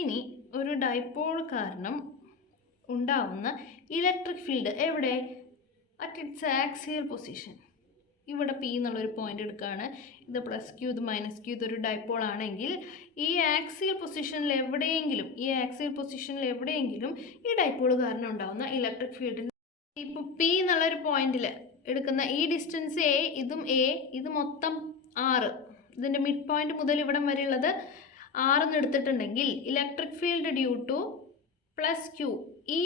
ഇനി ഒരു ഡൈപോൾ കാരണം ഉണ്ടാവുന്ന ഇലക്ട്രിക് ഫീൽഡ് എവിടെ? At its axial position. ഇവിടെ പി എന്നുള്ളൊരു പോയിന്റ് എടുക്കുകയാണ്. ഇത് പ്ലസ് ക്യൂ, ഇത് മൈനസ് ക്യൂ. ഇതൊരു ഡൈപോൾ ആണെങ്കിൽ ഈ ആക്സിയൽ പൊസിഷനിൽ എവിടെയെങ്കിലും ഈ ഡൈപോൾ കാരണം ഉണ്ടാകുന്ന ഇലക്ട്രിക് ഫീൽഡിന് ഇപ്പോൾ പി എന്നുള്ളൊരു പോയിന്റിൽ എടുക്കുന്ന ഈ ഡിസ്റ്റൻസ് എ, ഇത് മൊത്തം 6. ഇതിൻ്റെ മിഡ് പോയിന്റ് മുതൽ ഇവിടം വരെയുള്ളത് 6 എടുത്തിട്ടുണ്ടെങ്കിൽ electric field due to plus Q, ഈ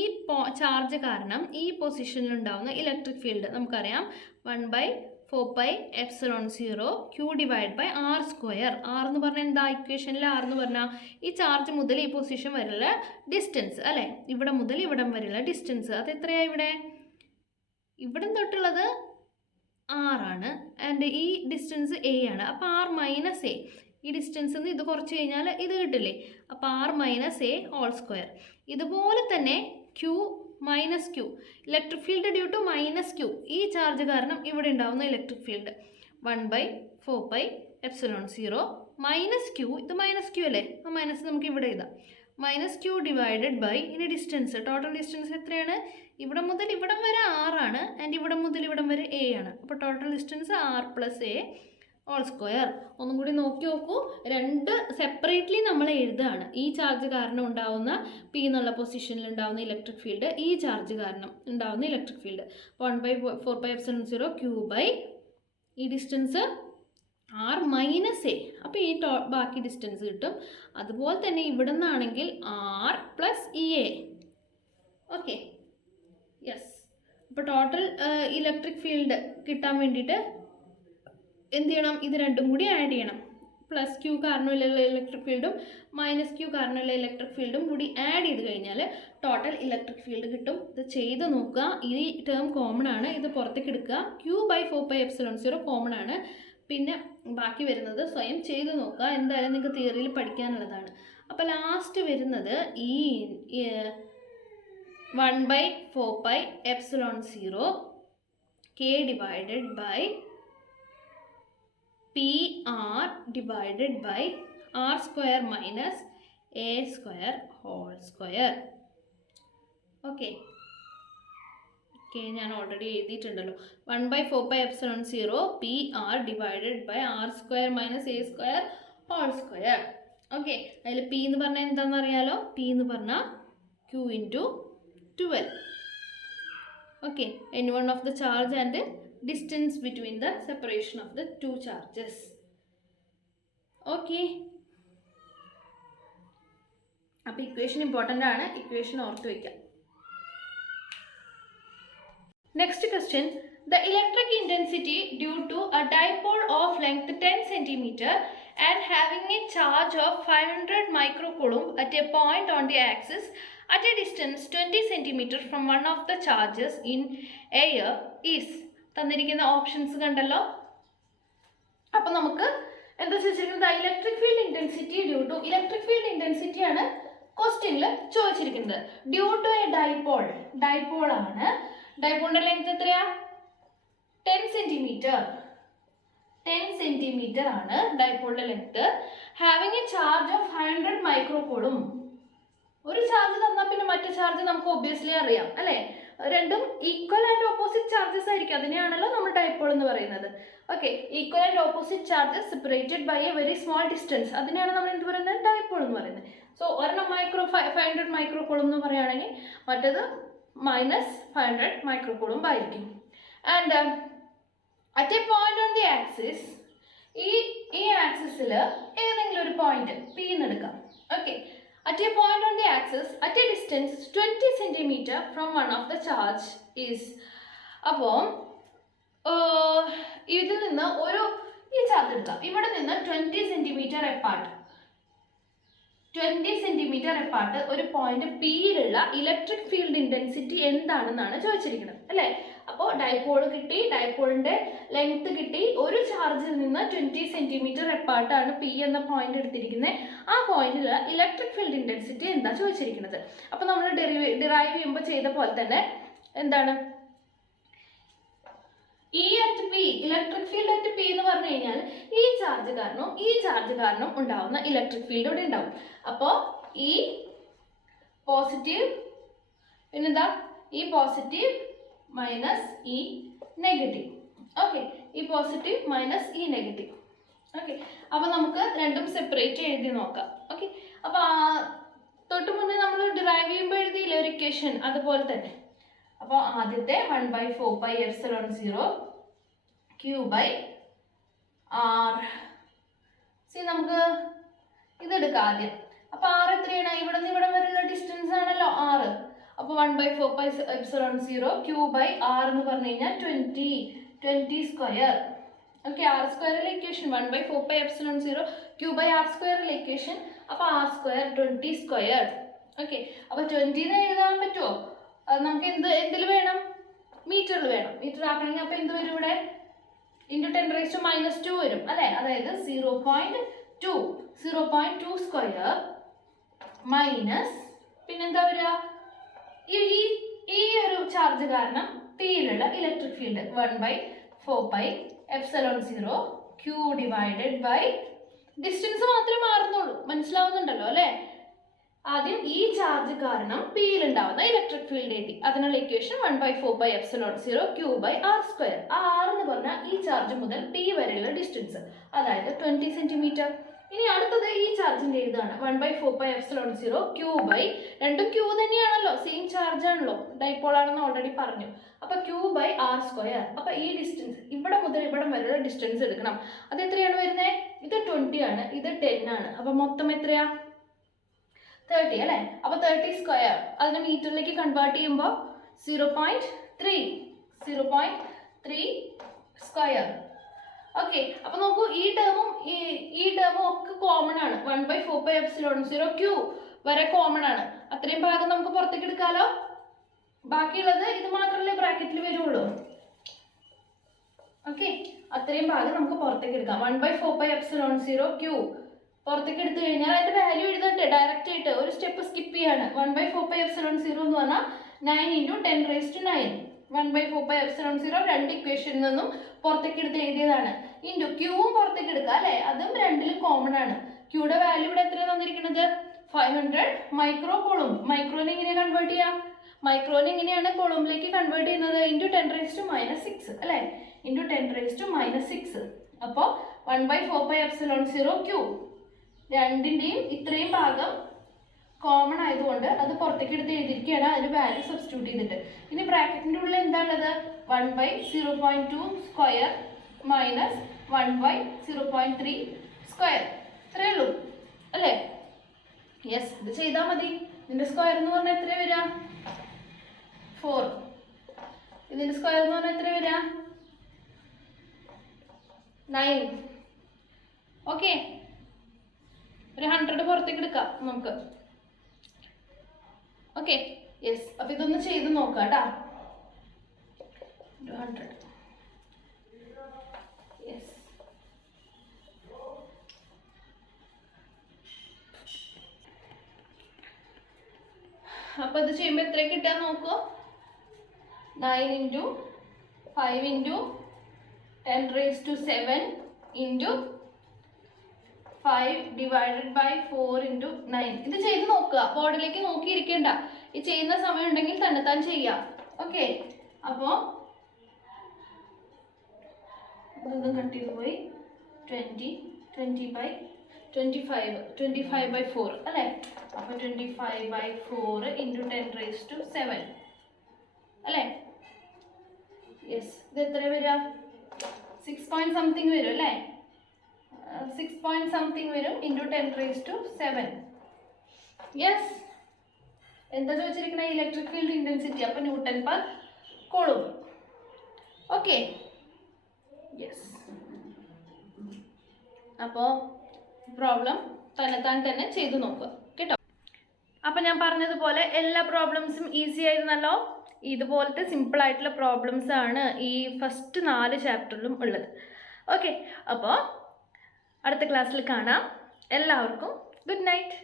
ചാർജ് കാരണം ഈ പൊസിഷനിൽ ഉണ്ടാകുന്ന ഇലക്ട്രിക് ഫീൽഡ് നമുക്കറിയാം 1/4πε0 Q divide by R square. R എന്ന് പറഞ്ഞാൽ എന്താ? ഇക്വേഷനിൽ R എന്ന് പറഞ്ഞാൽ ഈ ചാർജ് മുതൽ ഈ പൊസിഷൻ വരെയുള്ള ഡിസ്റ്റൻസ് അല്ലേ? ഇവിടെ മുതൽ ഇവിടം വരെയുള്ള ഡിസ്റ്റൻസ്. അത് എത്രയാണ്? ഇവിടം തൊട്ടുള്ളത് 6 ആണ്. ആൻഡ് ഈ ഡിസ്റ്റൻസ് A ആണ്. അപ്പോൾ R മൈനസ് എ. ഈ ഡിസ്റ്റൻസിൽ നിന്ന് ഇത് കുറച്ച് കഴിഞ്ഞാൽ ഇത് കിട്ടില്ലേ? അപ്പോൾ R minus A whole square. ഇതുപോലെ തന്നെ Q minus Q, electric field due to minus Q, ഈ ചാർജ് കാരണം ഇവിടെ ഉണ്ടാകുന്ന ഇലക്ട്രിക് ഫീൽഡ് 1/4πε0 മൈനസ് ക്യൂ. ഇത് മൈനസ് ക്യൂ അല്ലേ? ആ മൈനസ് നമുക്ക് ഇവിടെ എഴുതാം. മൈനസ് ക്യൂ ഡിവൈഡഡ് ബൈ ഇനി ഡിസ്റ്റൻസ്, ടോട്ടൽ ഡിസ്റ്റൻസ് എത്രയാണ്? ഇവിടെ മുതൽ ഇവിടം വരെ 6 ആണ്. ആൻഡ് ഇവിടെ മുതൽ ഇവിടം വരെ A ആണ്. അപ്പോൾ total distance R plus A whole square. ഒന്നും കൂടി നോക്കൂ. രണ്ട് സെപ്പറേറ്റ്ലി നമ്മൾ എഴുതുകയാണ്. ഈ ചാർജ് കാരണം ഉണ്ടാവുന്ന പി എന്നുള്ള പൊസിഷനിൽ ഉണ്ടാവുന്ന ഇലക്ട്രിക് ഫീൽഡ്, ഈ ചാർജ് കാരണം ഉണ്ടാവുന്ന ഇലക്ട്രിക് ഫീൽഡ് 1/4πε0 Q ബൈ ഈ ഡിസ്റ്റൻസ് R മൈനസ് എ. അപ്പോൾ ഈ ബാക്കി ഡിസ്റ്റൻസ് കിട്ടും. അതുപോലെ തന്നെ ഇവിടെ നിന്നാണെങ്കിൽ R plus EA. Okay, yes. അപ്പോൾ ടോട്ടൽ ഇലക്ട്രിക് ഫീൽഡ് കിട്ടാൻ വേണ്ടിയിട്ട് എന്ത് ചെയ്യണം? ഇത് രണ്ടും കൂടി ആഡ് ചെയ്യണം. പ്ലസ് ക്യൂ കാരണമുള്ള ഇലക്ട്രിക് ഫീൽഡും മൈനസ് ക്യൂ കാരണമുള്ള ഇലക്ട്രിക് ഫീൽഡും കൂടി ആഡ് ചെയ്ത് കഴിഞ്ഞാൽ ടോട്ടൽ ഇലക്ട്രിക് ഫീൽഡ് കിട്ടും. ഇത് ചെയ്ത് നോക്കുക. ഈ ടേം കോമൺ ആണ്, ഇത് പുറത്തേക്ക് എടുക്കുക. Q/4πε0 കോമൺ ആണ്. പിന്നെ ബാക്കി വരുന്നത് സ്വയം ചെയ്ത് നോക്കുക. എന്തായാലും നിങ്ങൾക്ക് തിയറിയിൽ പഠിക്കാനുള്ളതാണ്. അപ്പോൾ ലാസ്റ്റ് വരുന്നത് ഈ 1/4πε0 K divided by PR divided by R square minus A square whole square. Okay. ഞാൻ already എഴുതിയിട്ടുണ്ടല്ലോ. 1/4πε0 PR divided by R square minus A square whole square. Okay, അതിൽ P എന്ന് പറഞ്ഞാൽ എന്താണെന്ന് അറിയാലോ? P എന്ന് പറഞ്ഞാൽ Q into 12. Okay, any one of the charge and distance between the separation of the two charges. Okay, അപ്പോൾ equation important ആണ്. Equation ഓർത്ത് വയ്ക്കാം. Next question. The electric intensity due to a dipole of length 10 cm and having a charge of 500 microcoulomb at a point on the axis at a distance 20 centimeter from one of the charges in air is. തന്നിരിക്കുന്ന options കണ്ടല്ലോ. അപ്പം നമുക്ക് എന്താ ചോദിച്ചിരിക്കുന്നത്? Electric field intensity due to electric field intensity ആണ് ക്വസ്റ്റ്യനിൽ ചോദിച്ചിരിക്കുന്നത്. Due to a dipole, dipole ആണ്. ഡൈപോളിന്റെ ലെങ്ത് എത്രയാ? 10 സെന്റിമീറ്റർ. 10 സെന്റിമീറ്റർ ആണ് ഡൈപോളിന്റെ length. Having a charge of 100 microcoulomb. ഒരു ചാർജ് തന്നാൽ പിന്നെ മറ്റു ചാർജ് നമുക്ക് ഒബ്വിയസ്ലി അറിയാം അല്ലേ? രണ്ടും ഈക്വൽ ആൻഡ് ഓപ്പോസിറ്റ് ചാർജസ് ആയിരിക്കും. അതിനെയാണല്ലോ നമ്മൾ ഡൈപോൾ എന്ന് പറയുന്നത്. Okay, equal and opposite charges separated by a very small distance, അതിനെയാണ് നമ്മൾ എന്ത് പറയുന്നത്? ഡൈപോൾ എന്ന് പറയുന്നത്. സോ ഒരെണ്ണം 500 മൈക്രോകൂളും എന്ന് പറയുകയാണെങ്കിൽ മറ്റേത് -500 മൈക്രോകൂളും ആയിരിക്കും. And at A point on the axis, ഈ ആക്സിസിൽ ഏതെങ്കിലും ഒരു പോയിന്റ് പി എന്ന് എടുക്കാം. Okay, at a point on the axis at a distance 20 centimeter from one of the charge is. അപ്പോൾ ഇതിൽ നിന്ന് ഈ ചാർജ് എടുക്കാം. ഇവിടെ നിന്ന് 20 സെന്റിമീറ്റർ എപ്പാർട്ട്, 20 സെന്റിമീറ്റർ എപ്പാർട്ട് ഒരു പോയിന്റ് പിയിലുള്ള ഇലക്ട്രിക് ഫീൽഡ് ഇന്റൻസിറ്റി എന്താണെന്നാണ് ചോദിച്ചിരിക്കുന്നത് അല്ലേ? അപ്പോൾ ഡൈപോൾ കിട്ടി, ഡൈപോളിന്റെ ലെങ്ത് കിട്ടി. ഒരു ചാർജിൽ നിന്ന് 20 സെന്റിമീറ്റർ എപ്പാർട്ടാണ് പി എന്ന പോയിന്റ് എടുത്തിരിക്കുന്നത്. ആ പോയിന്റിലുള്ള ഇലക്ട്രിക് ഫീൽഡ് ഇന്റൻസിറ്റി എന്താ ചോദിച്ചിരിക്കുന്നത്? അപ്പോൾ നമ്മൾ ഡിറൈവ് ചെയ്യുമ്പോൾ ചെയ്ത പോലെ തന്നെ എന്താണ് E at P, electric field at P എന്ന് പറഞ്ഞു കഴിഞ്ഞാൽ ഈ ചാർജ് കാരണം ഉണ്ടാവുന്ന ഇലക്ട്രിക് ഫീൽഡ് ഇവിടെ ഉണ്ടാവും. അപ്പോൾ ഈ പോസിറ്റീവ് പിന്നെന്താ ഈ പോസിറ്റീവ് മൈനസ് ഈ നെഗറ്റീവ്. ഓക്കെ, ഈ പോസിറ്റീവ് മൈനസ് ഈ നെഗറ്റീവ്. ഓക്കെ, അപ്പോൾ നമുക്ക് രണ്ടും സെപ്പറേറ്റ് എഴുതി നോക്കാം. ഓക്കെ, അപ്പോൾ തൊട്ട് മുന്നേ നമ്മൾ ഡിറൈവ് ചെയ്യുമ്പോൾ എഴുതിയില്ല ഒരു ഇക്വേഷൻ, അതുപോലെ തന്നെ. അപ്പോൾ ആദ്യത്തെ 1/4πε0 Q/r. നമുക്ക് ഇതെടുക്കാം ആദ്യം. അപ്പോൾ r എത്രയാണ്? ഇവിടെ നിന്ന് ഇവിടെ വരെയുള്ള ഡിസ്റ്റൻസ് ആണല്ലോ r. അപ്പോൾ 1/4πε0 Q/r എന്ന് പറഞ്ഞു കഴിഞ്ഞാൽ 20 സ്ക്വയർ. ഓക്കെ, r സ്ക്വയറിലെ ഇക്വേഷൻ 1/4πε0 Q/r² ഇക്വേഷൻ. അപ്പോൾ r², 20 സ്ക്വയർ. ഓക്കെ, അപ്പോൾ 20 എന്ന് എഴുതാൻ പറ്റുമോ? നമുക്ക് എന്തിൽ വേണം? മീറ്ററിൽ വേണം. മീറ്റർ ആക്കണമെങ്കിൽ അപ്പോൾ എന്ത് വരും? ഇവിടെ × 10⁻² വരും അല്ലേ? അതായത് 0.2 സ്ക്വയർ മൈനസ് പിന്നെന്താ വരിക? ഈ ഒരു ചാർജ് കാരണം പിയിലുള്ള electric field 1/4πε0 Q divided by distance മാത്രമേ മാറുന്നുള്ളൂ. മനസ്സിലാവുന്നുണ്ടല്ലോ അല്ലേ? ആദ്യം ഈ ചാർജ് കാരണം പിയിൽ ഉണ്ടാവുന്ന ഇലക്ട്രിക് ഫീൽഡ് എഴുതി. അതിനുള്ള ഇക്വേഷൻ 1/4πε0 Q/r². ആ r എന്ന് പറഞ്ഞാൽ ഈ ചാർജ് മുതൽ പി വരെയുള്ള ഡിസ്റ്റൻസ്, അതായത് 20 സെന്റിമീറ്റർ. ഇനി അടുത്തത് ഈ ചാർജിന്റെ എഴുതാണ് 1/4πε0 രണ്ടും Q തന്നെയാണല്ലോ, സെയിം ചാർജ് ആണല്ലോ, ഡൈപോൾ ആണെന്ന് ഓൾറെഡി പറഞ്ഞു. അപ്പൊ Q/r². അപ്പൊ ഈ ഡിസ്റ്റൻസ് ഇവിടെ മുതൽ ഇവിടെ വരെയുള്ള ഡിസ്റ്റൻസ് എടുക്കണം. അത് എത്രയാണ് വരുന്നത്? ഇത് 20 ആണ്, ഇത് 10 ആണ്. അപ്പൊ മൊത്തം എത്രയാ? 30 അല്ലേ? അപ്പൊ 30 സ്ക്വയർ. അതിനെ മീറ്ററിലേക്ക് കൺവേർട്ട് ചെയ്യുമ്പോൾ 0.3 സ്ക്വയർ. ഓക്കെ, അപ്പൊ നോക്കൂ, ഈ ടേമും ഒക്കെ കോമൺ ആണ്. 1/4πε0 Q വരെ കോമൺ ആണ്. അത്രയും ഭാഗം നമുക്ക് പുറത്തേക്ക് എടുക്കാലോ. ബാക്കിയുള്ളത് ഇത് മാത്രമല്ലേ ബ്രാക്കറ്റിൽ വരുള്ളൂ. ഓക്കെ, അത്രയും ഭാഗം നമുക്ക് പുറത്തേക്ക് എടുക്കാം. 1/4πε0 Q പുറത്തേക്ക് എടുത്തു കഴിഞ്ഞാൽ അതിന്റെ വാല്യൂ എഴുതട്ടെ ഡയറക്റ്റ് ആയിട്ട്. ഒരു സ്റ്റെപ്പ് സ്കിപ്പ് ചെയ്യാണ്. 1/4πε0 എന്ന് പറഞ്ഞാൽ 9 × 10⁹. 1/4πε0 രണ്ട് ഇക്വേഷനിൽ നിന്നും പുറത്തേക്ക് എടുത്ത് എഴുതിയതാണ്. ഇൻറ്റു ക്യൂവും പുറത്തേക്ക് എടുക്കുക അല്ലേ? അതും രണ്ടിലും കോമൺ ആണ്. ക്യൂയുടെ വാല്യൂ ഇവിടെ എത്രയാണ് തന്നിരിക്കുന്നത്? 500 മൈക്രോകൂളും. മൈക്രോനെ എങ്ങനെയാണ് കൺവേർട്ട് ചെയ്യുക? മൈക്രോനെ എങ്ങനെയാണ് കൂളുംബിലേക്ക് കൺവേർട്ട് ചെയ്യുന്നത്? × 10⁻6 അല്ലേ? × 10⁻6. അപ്പോൾ 1/4πε0 Q രണ്ടിൻ്റെയും ഇത്രയും ഭാഗം കോമൺ ആയതുകൊണ്ട് അത് പുറത്തേക്ക് എടുത്ത് എഴുതിയിരിക്കുകയാണ്. അതിന് വാല്യൂ സബ്സ്റ്റിറ്റ്യൂട്ട് ചെയ്തിട്ട്. ഇനി ബ്രാക്കറ്റിൻ്റെ ഉള്ളിൽ എന്താണുള്ളത്? 1/0.2 സ്ക്വയർ മൈനസ് 1/0.3 സ്ക്വയർ. ഇത്രയേ ഉള്ളൂ അല്ലേ? യെസ്, ഇത് ചെയ്താൽ മതി. ഇതിൻ്റെ സ്ക്വയർ എന്ന് പറഞ്ഞാൽ എത്ര വരിക? 4. ഇതിൻ്റെ സ്ക്വയർ എന്ന് പറഞ്ഞാൽ എത്ര വരിക? 9. ഓക്കെ, ഒരു 100 പുറത്തേക്ക് എടുക്കാം നമുക്ക്. Okay yes. അപ്പോൾ ഇതൊന്ന് ചെയ്ത് നോക്കാം കേട്ടോ. 100 യെസ്. അപ്പോൾ ഇത് ചെയ്യുമ്പോൾ എത്ര കിട്ടാൻ നോക്കൂ. 9 into 5 into 10 raised to 7 into 5 divided by 4 into 9. ഇത് ചെയ്ത് നോക്കുക, ബോർഡിലേക്ക് നോക്കിയിരിക്കേണ്ട. ഈ ചെയ്യുന്ന സമയം ഉണ്ടെങ്കിൽ തന്നെത്താൻ ചെയ്യാം. ഓക്കെ, അപ്പോൾ ഇതൊന്നും കട്ട് ചെയ്ത് പോയി. 25 by 4 അല്ലേ? അപ്പോൾ 25 by 4 into 10 raised to 7 അല്ലേ? യെസ്. ഇത് എത്ര വരിക? 6 point something വരും അല്ലേ? 6 point something വരും into 10 raised to 7. യെസ്. എന്താ ചോദിച്ചിരിക്കുന്നത്? Electric field intensity. അപ്പോൾ newton per coulomb. Okay yes. അപ്പോൾ പ്രോബ്ലം തന്നെത്താൻ തന്നെ ചെയ്തു നോക്കുക കേട്ടോ. അപ്പോൾ ഞാൻ പറഞ്ഞതുപോലെ എല്ലാ പ്രോബ്ലംസും ഈസി ആയിരുന്നല്ലോ. ഇതുപോലത്തെ സിമ്പിളായിട്ടുള്ള പ്രോബ്ലംസ് ആണ് ഈ ഫസ്റ്റ് 4 ചാപ്റ്ററിലും ഉള്ളത്. ഓക്കെ, അപ്പോൾ അടുത്ത ക്ലാസ്സിൽ കാണാം. എല്ലാവർക്കും ഗുഡ് നൈറ്റ്.